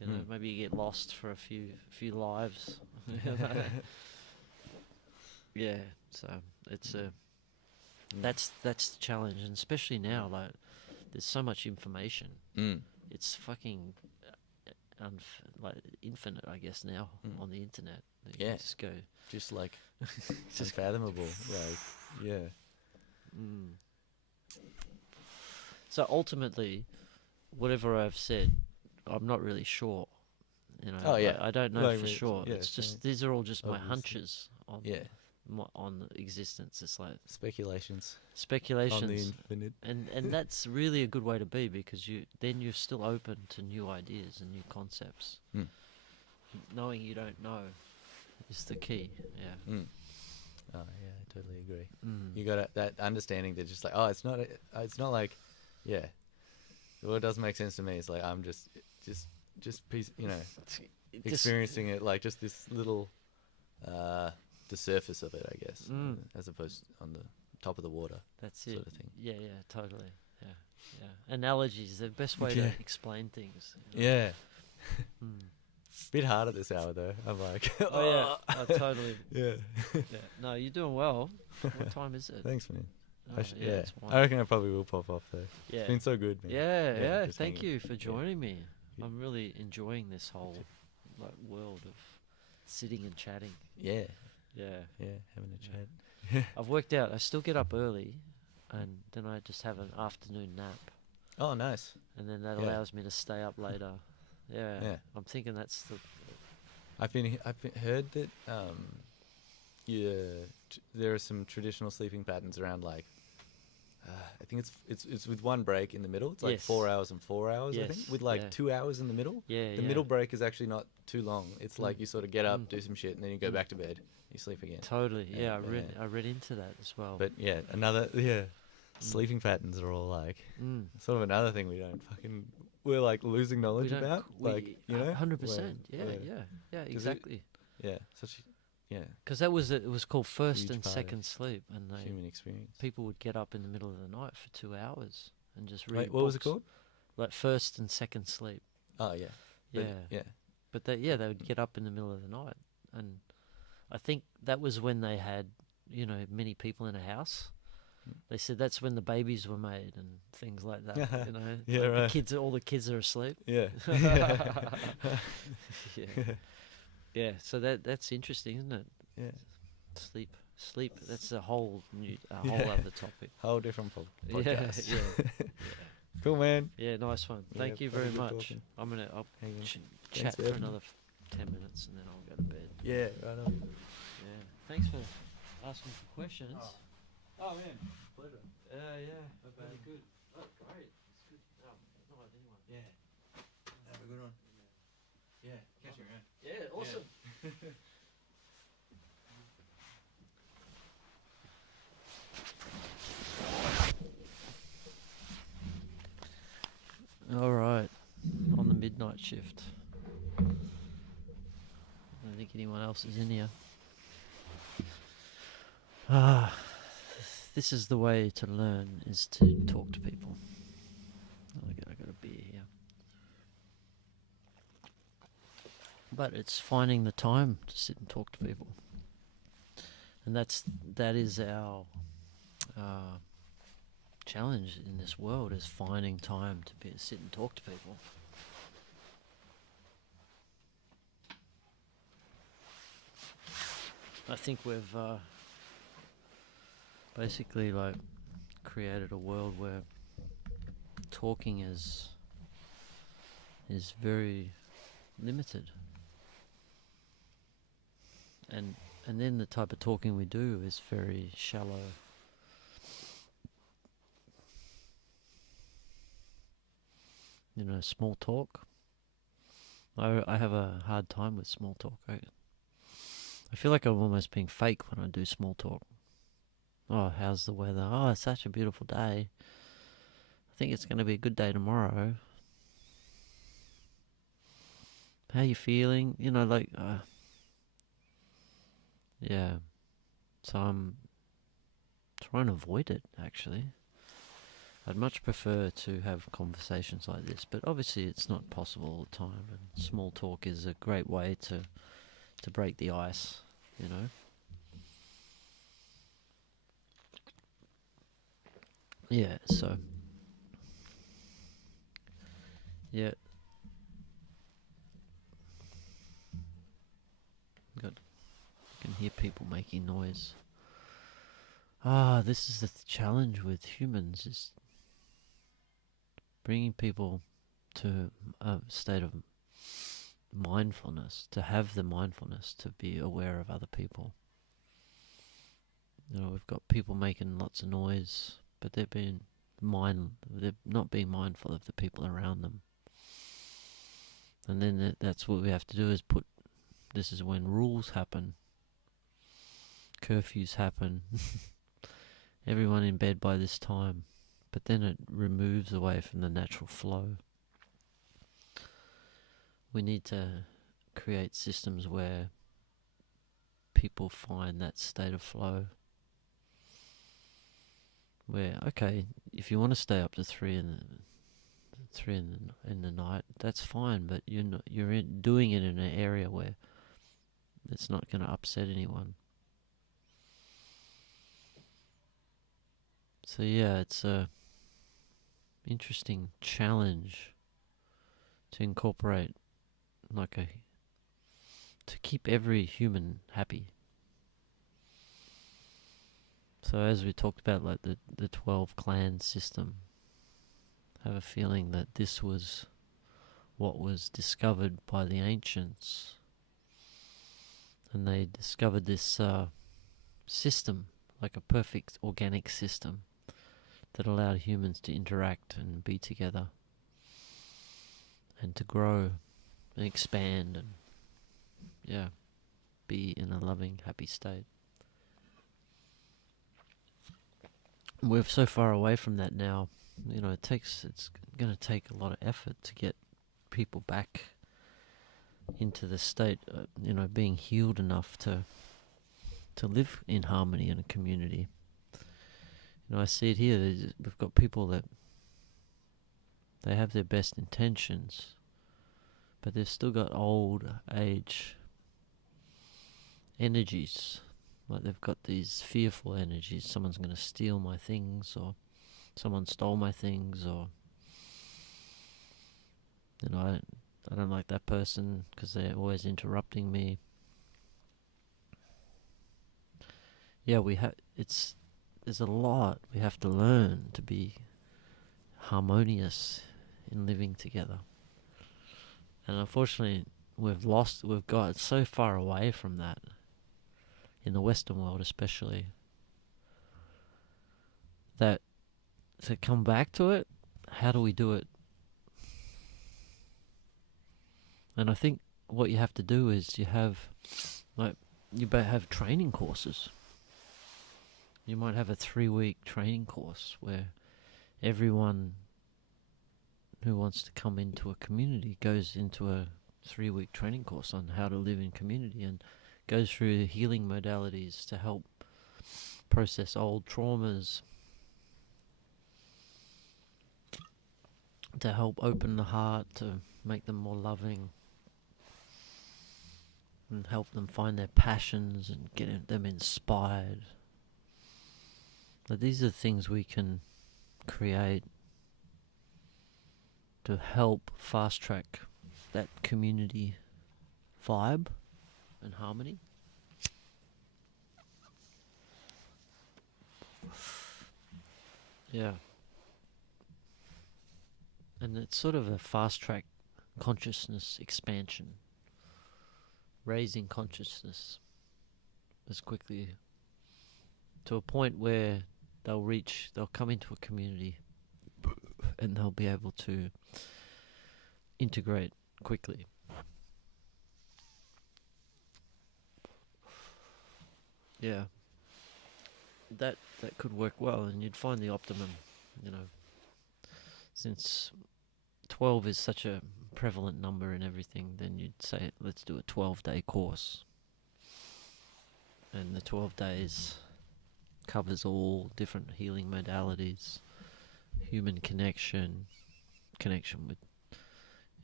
You know, maybe you get lost for a few lives. Yeah, so it's that's the challenge, and especially now, like there's so much information. It's fucking like infinite, I guess, now on the internet. You Yeah. just go. Just like it's unfathomable. Like, yeah. So ultimately, whatever I've said, I'm not really sure. You know, Oh, yeah. I don't know Like, for sure. yeah, It's yeah. just these are all just my Obviously. hunches on Yeah. on existence. It's like Speculations on the speculations, infinite. and that's really a good way to be, because you're still open to new ideas and new concepts. Knowing you don't know is the key. Yeah. Oh yeah, I totally agree. You got that understanding that just like, oh, it's not like, yeah. Well, it doesn't make sense to me. It's like I'm just piece, you know, experiencing it like just this little, the surface of it, I guess, as opposed on the top of the water. That's it. Sort of thing. Yeah, totally. Yeah. Analogies, the best way to explain things. You know? Yeah. Bit hard at this hour though. I'm like, Oh yeah, totally. yeah. Yeah. No, you're doing well. What time is it? Thanks, man. Oh, yeah, it's I reckon I probably will pop off though. Yeah. It's been so good, man. Yeah. just Thank hanging. you for joining me. Yeah. I'm really enjoying this whole like world of sitting and chatting. Yeah, Yeah. having a chat. I've worked out I still get up early, and then I just have an afternoon nap, Oh, nice. and then that Yeah. allows me to stay up later. Yeah. Yeah. I'm thinking that's the I've heard that there are some traditional sleeping patterns around like I think it's with one break in the middle. It's like Yes. 4 hours and 4 hours, I think, Yes, with like yeah. 2 hours in the middle. Yeah, The middle break is actually not too long. It's like you sort of get up, do some shit, and then you go back to bed. You sleep again. Totally. Yeah, Yeah. I read into that as well. But yeah, sleeping patterns are all like sort of another thing we're like losing knowledge about. Like, you know, 100%. Yeah, it- exactly. yeah, such Because it was called first Huge and part of second sleep, and human experience. people would get up in the middle of the night for 2 hours and just read. Wait, what was it books. called? Like first and second sleep. Oh yeah, Yeah. But they would get up in the middle of the night, and I think that was when they had, you know, many people in a house. They said that's when the babies were made and things like that. You know, Yeah, like right. all the kids are asleep. yeah. Yeah. So that's interesting, isn't it? Yeah. Sleep. That's a whole other topic. Whole different Yeah, podcast. yeah. Cool, man. Yeah, nice one. Yeah, Thank you probably very good much. talking. I'll Hang on. chat for for having me. another 10 minutes, and then I'll go to bed. Yeah, right on. Yeah. Thanks for asking for questions. Oh man, pleasure. Yeah. Not Really bad. good. Oh, great. It's good. No, anyone. Yeah. Have a good one. Yeah, catch you around. Yeah, awesome. All right, on the midnight shift. I don't think anyone else is in here. This is the way to learn, is to talk to people. I got a beer here. But it's finding the time to sit and talk to people. And that is our challenge in this world, is finding time to sit and talk to people. I think we've basically like created a world where talking is very limited, and then the type of talking we do is very shallow. You know, small talk. I have a hard time with small talk. I feel like I'm almost being fake when I do small talk. Oh, how's the weather? Oh, it's such a beautiful day. I think it's going to be a good day tomorrow. How you feeling? You know, like, yeah. So I'm trying to avoid it, actually. I'd much prefer to have conversations like this, but obviously it's not possible all the time, and small talk is a great way to break the ice, you know. Yeah, so yeah. Got you can hear people making noise. This is the challenge with humans, is bringing people to a state of mindfulness, to have the mindfulness to be aware of other people. You know, we've got people making lots of noise, but they're not being mindful of the people around them. And then that's what we have to do, is this is when rules happen, curfews happen, everyone in bed by this time, but then it removes away from the natural flow. We need to create systems where people find that state of flow, where, okay, if you want to stay up to 3 in the night, that's fine, but you're doing it in an area where it's not going to upset anyone. So yeah, it's a interesting challenge to incorporate, to keep every human happy. So as we talked about, like the 12 clan system, I have a feeling that this was what was discovered by the ancients, and they discovered this system, like a perfect organic system that allowed humans to interact and be together and to grow and expand and, yeah, be in a loving, happy state. We're so far away from that now. You know, it's going to take a lot of effort to get people back into the state, being healed enough to live in harmony in a community. You know, I see it here. We've got people that they have their best intentions, but they've still got old age energies. Like, they've got these fearful energies. Someone's going to steal my things, or someone stole my things, or, you know, I don't like that person because they're always interrupting me. Yeah, there's a lot we have to learn to be harmonious in living together. And unfortunately, we've got so far away from that, in the Western world especially, that to come back to it, how do we do it? And I think what you have to do is you have training courses. You might have a 3-week training course where everyone who wants to come into a community goes into a 3-week training course on how to live in community, and goes through the healing modalities to help process old traumas, to help open the heart, to make them more loving, and help them find their passions and get them inspired. But these are things we can create to help fast track that community vibe and harmony. Yeah. And it's sort of a fast track consciousness expansion, raising consciousness as quickly to a point where they'll come into a community and they'll be able to integrate quickly. Yeah. That could work well, and you'd find the optimum, you know, since 12 is such a prevalent number in everything, then you'd say, let's do a 12-day course. And the 12 days covers all different healing modalities, human connection with,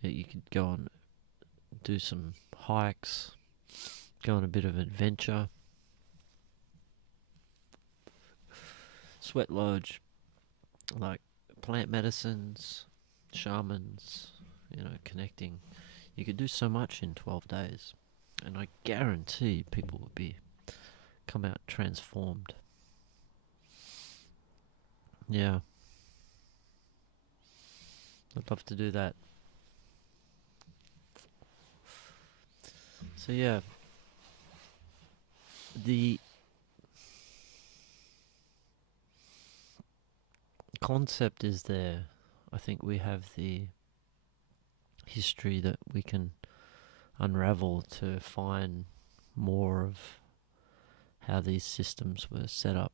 you could go on, do some hikes, go on a bit of adventure, sweat lodge, like plant medicines, shamans, you know, connecting. You could do so much in 12 days. And I guarantee people would come out transformed. Yeah. I'd love to do that. So yeah, the concept is there. I think we have the history that we can unravel to find more of how these systems were set up,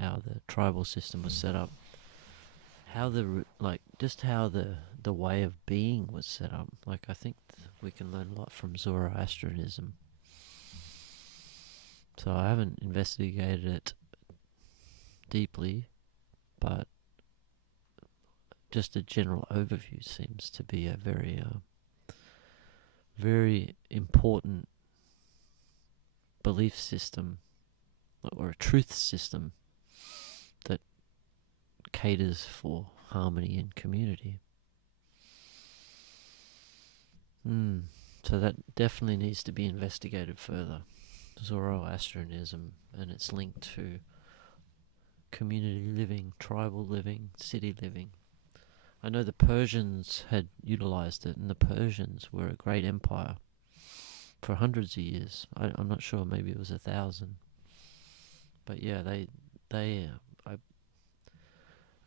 how the tribal system was set up, how how the way of being was set up. Like, I think we can learn a lot from Zoroastrianism. So I haven't investigated it deeply, but just a general overview seems to be a very, very important belief system, or a truth system that caters for harmony in community. So that definitely needs to be investigated further. Zoroastrianism and its link to community living, tribal living, city living. I know the Persians had utilized it, and the Persians were a great empire for hundreds of years. I'm not sure, maybe it was 1,000. But yeah, I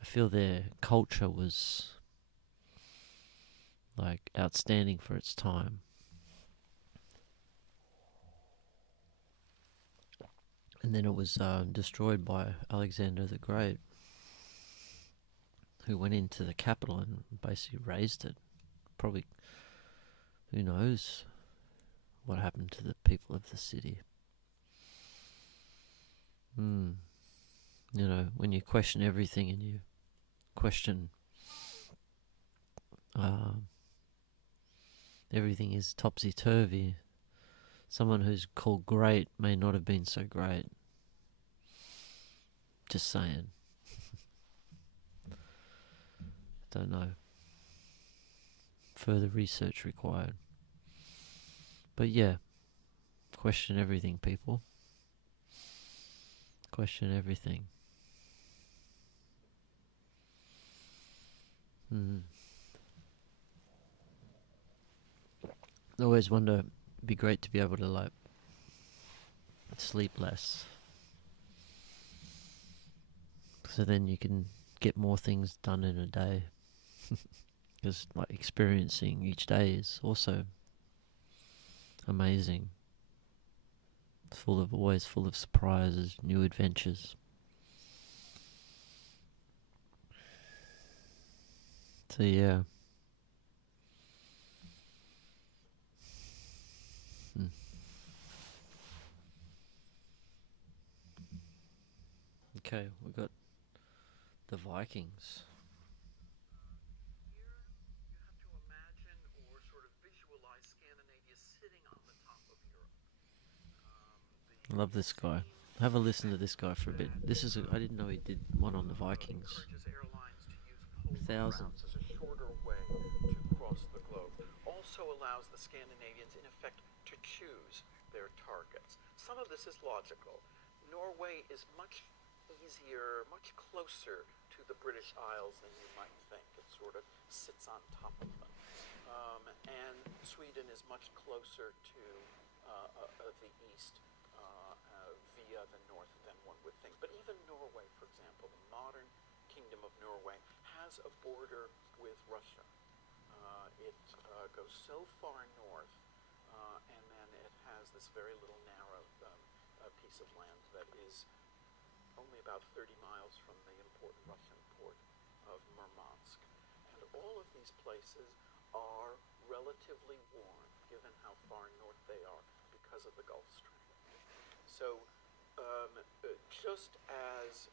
feel their culture was like outstanding for its time. And then it was destroyed by Alexander the Great, who went into the capital and basically razed it. Probably, who knows what happened to the people of the city. You know, when you question everything and you question everything is topsy-turvy, someone who's called great may not have been so great. Just saying. Don't know. Further research required. But yeah, question everything, people. Question everything. I always wonder, it'd be great to be able to like sleep less, so then you can get more things done in a day. Because like experiencing each day is also amazing. It's always full of surprises, new adventures. So yeah. Okay, we got the Vikings. I love this guy. Have a listen to this guy for a bit. I didn't know he did one on the Vikings. Thousands. As a shorter way to cross the globe. Also allows the Scandinavians, in effect, to choose their targets. Some of this is logical. Norway is much easier, much closer to the British Isles than you might think. It sort of sits on top of them. And Sweden is much closer to the east via the north than one would think. But even Norway, for example, the modern Kingdom of Norway has a border with Russia. It goes so far north, and then it has this very little narrow piece of land that is only about 30 miles from the important Russian port of Murmansk. And all of these places are relatively warm, given how far north they are, because of the Gulf Stream. So just as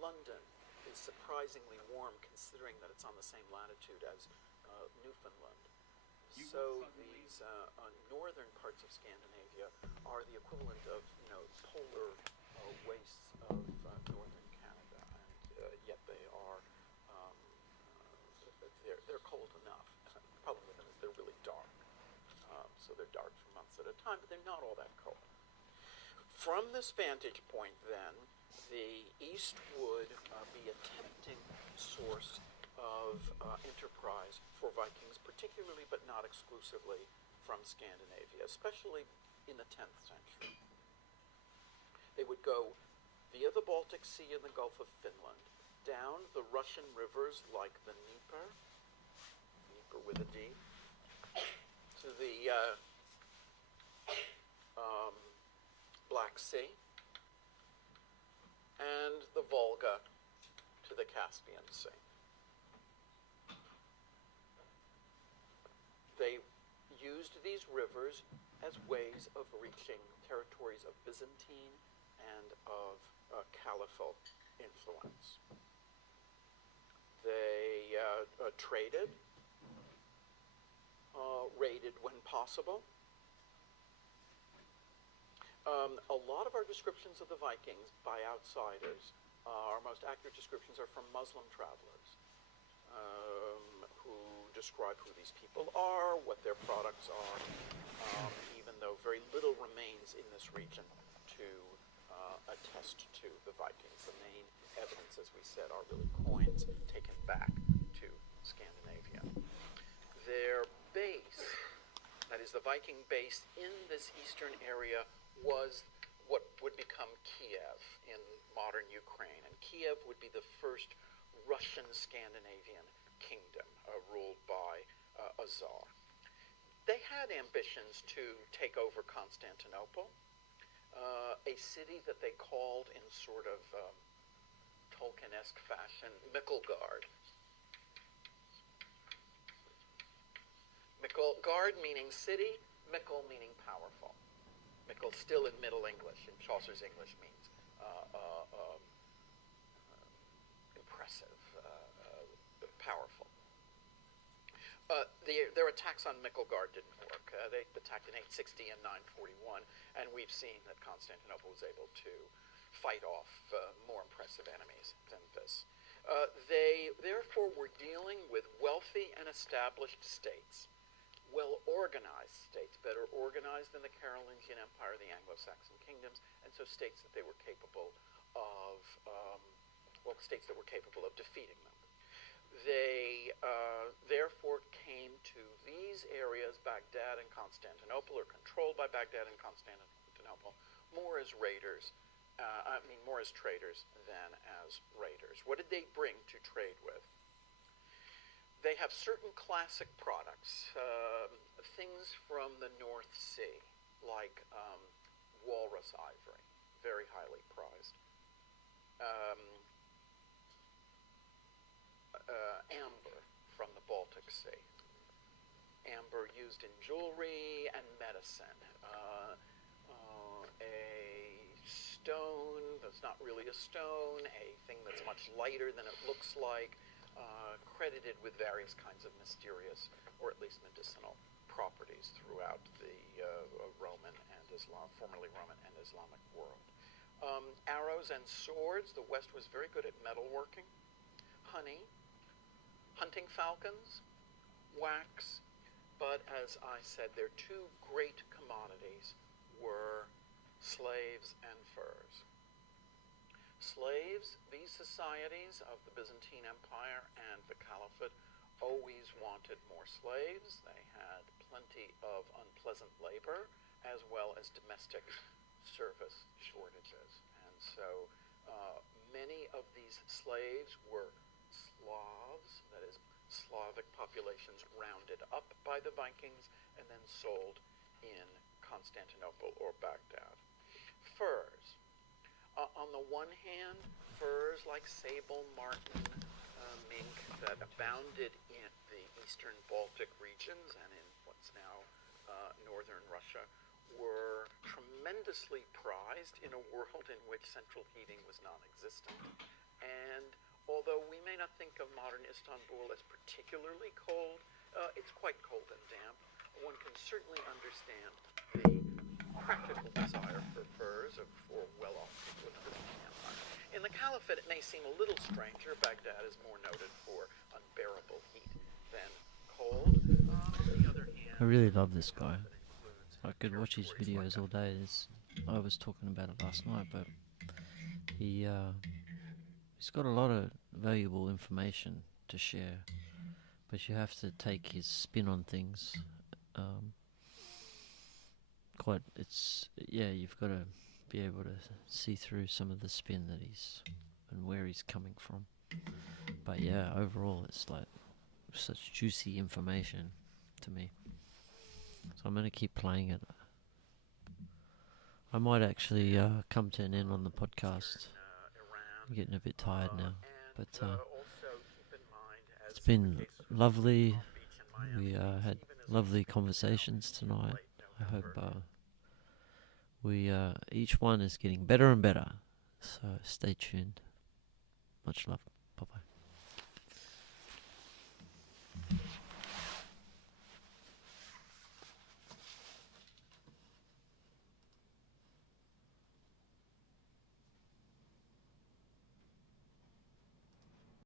London is surprisingly warm, considering that it's on the same latitude as Newfoundland, so these northern parts of Scandinavia are the equivalent of polar wastes of northern Canada, and yet they are they're cold enough. The problem with them is they're really dark, so they're dark for months at a time, but they're not all that cold. From this vantage point, then, the East would be a tempting source of enterprise for Vikings, particularly but not exclusively from Scandinavia, especially in the 10th century. They would go via the Baltic Sea and the Gulf of Finland, down the Russian rivers like the Dnieper with a D, to the Black Sea, and the Volga to the Caspian Sea. They used these rivers as ways of reaching territories of Byzantine and of Caliphal influence. They traded, raided when possible. A lot of our descriptions of the Vikings by outsiders, our most accurate descriptions are from Muslim travelers who describe who these people are, what their products are, even though very little remains in this region to attest to the Vikings. The main evidence, as we said, are really coins taken back to Scandinavia. Their base, that is the Viking base in this eastern area, was what would become Kiev in modern Ukraine. And Kiev would be the first Russian Scandinavian kingdom ruled by a czar. They had ambitions to take over Constantinople, a city that they called in sort of Tolkien-esque fashion Micklegard. Micklegard meaning city, Mickle meaning powerful. Mickle still in Middle English, in Chaucer's English, means impressive, powerful. Their attacks on Micklegard didn't work. They attacked in 860 and 941, and we've seen that Constantinople was able to fight off more impressive enemies than this. They therefore were dealing with wealthy and established states, well-organized states, better organized than the Carolingian Empire, the Anglo-Saxon kingdoms, and so states that they were capable of, states that were capable of defeating them. They therefore came to these areas, Baghdad and Constantinople, or controlled by Baghdad and Constantinople, more as raiders, more as traders than as raiders. What did they bring to trade with? They have certain classic products, things from the North Sea, like walrus ivory, very highly prized. Amber from the Baltic Sea. Amber used in jewelry and medicine. A stone that's not really a stone, a thing that's much lighter than it looks like, credited with various kinds of mysterious, or at least medicinal, properties throughout the formerly Roman and Islamic world. Arrows and swords, the West was very good at metalworking. Honey, hunting falcons, wax, but as I said, their two great commodities were slaves and furs. Slaves, these societies of the Byzantine Empire and the Caliphate always wanted more slaves. They had plenty of unpleasant labor as well as domestic service shortages. And so many of these slaves were Slavs, that is, Slavic populations rounded up by the Vikings and then sold in Constantinople or Baghdad. Furs. On the one hand, furs like sable, marten, mink that abounded in the eastern Baltic regions and in what's now northern Russia were tremendously prized in a world in which central heating was non-existent. And although we may not think of modern Istanbul as particularly cold, it's quite cold and damp. One can certainly understand the practical desire for furs for well-off people in the Byzantine Empire. In the Caliphate, it may seem a little stranger. Baghdad is more noted for unbearable heat than cold. On the other hand, I really love this guy. I could watch his videos all day. I was talking about it last night, but he's got a lot of valuable information to share, but you have to take his spin on things. You've got to be able to see through some of the spin that and where he's coming from. But yeah, overall, it's like such juicy information to me. So I'm going to keep playing it. I might actually come to an end on the podcast. I'm getting a bit tired now, but it's been lovely. We had lovely conversations tonight. I hope each one is getting better and better. So stay tuned. Much love. Bye-bye.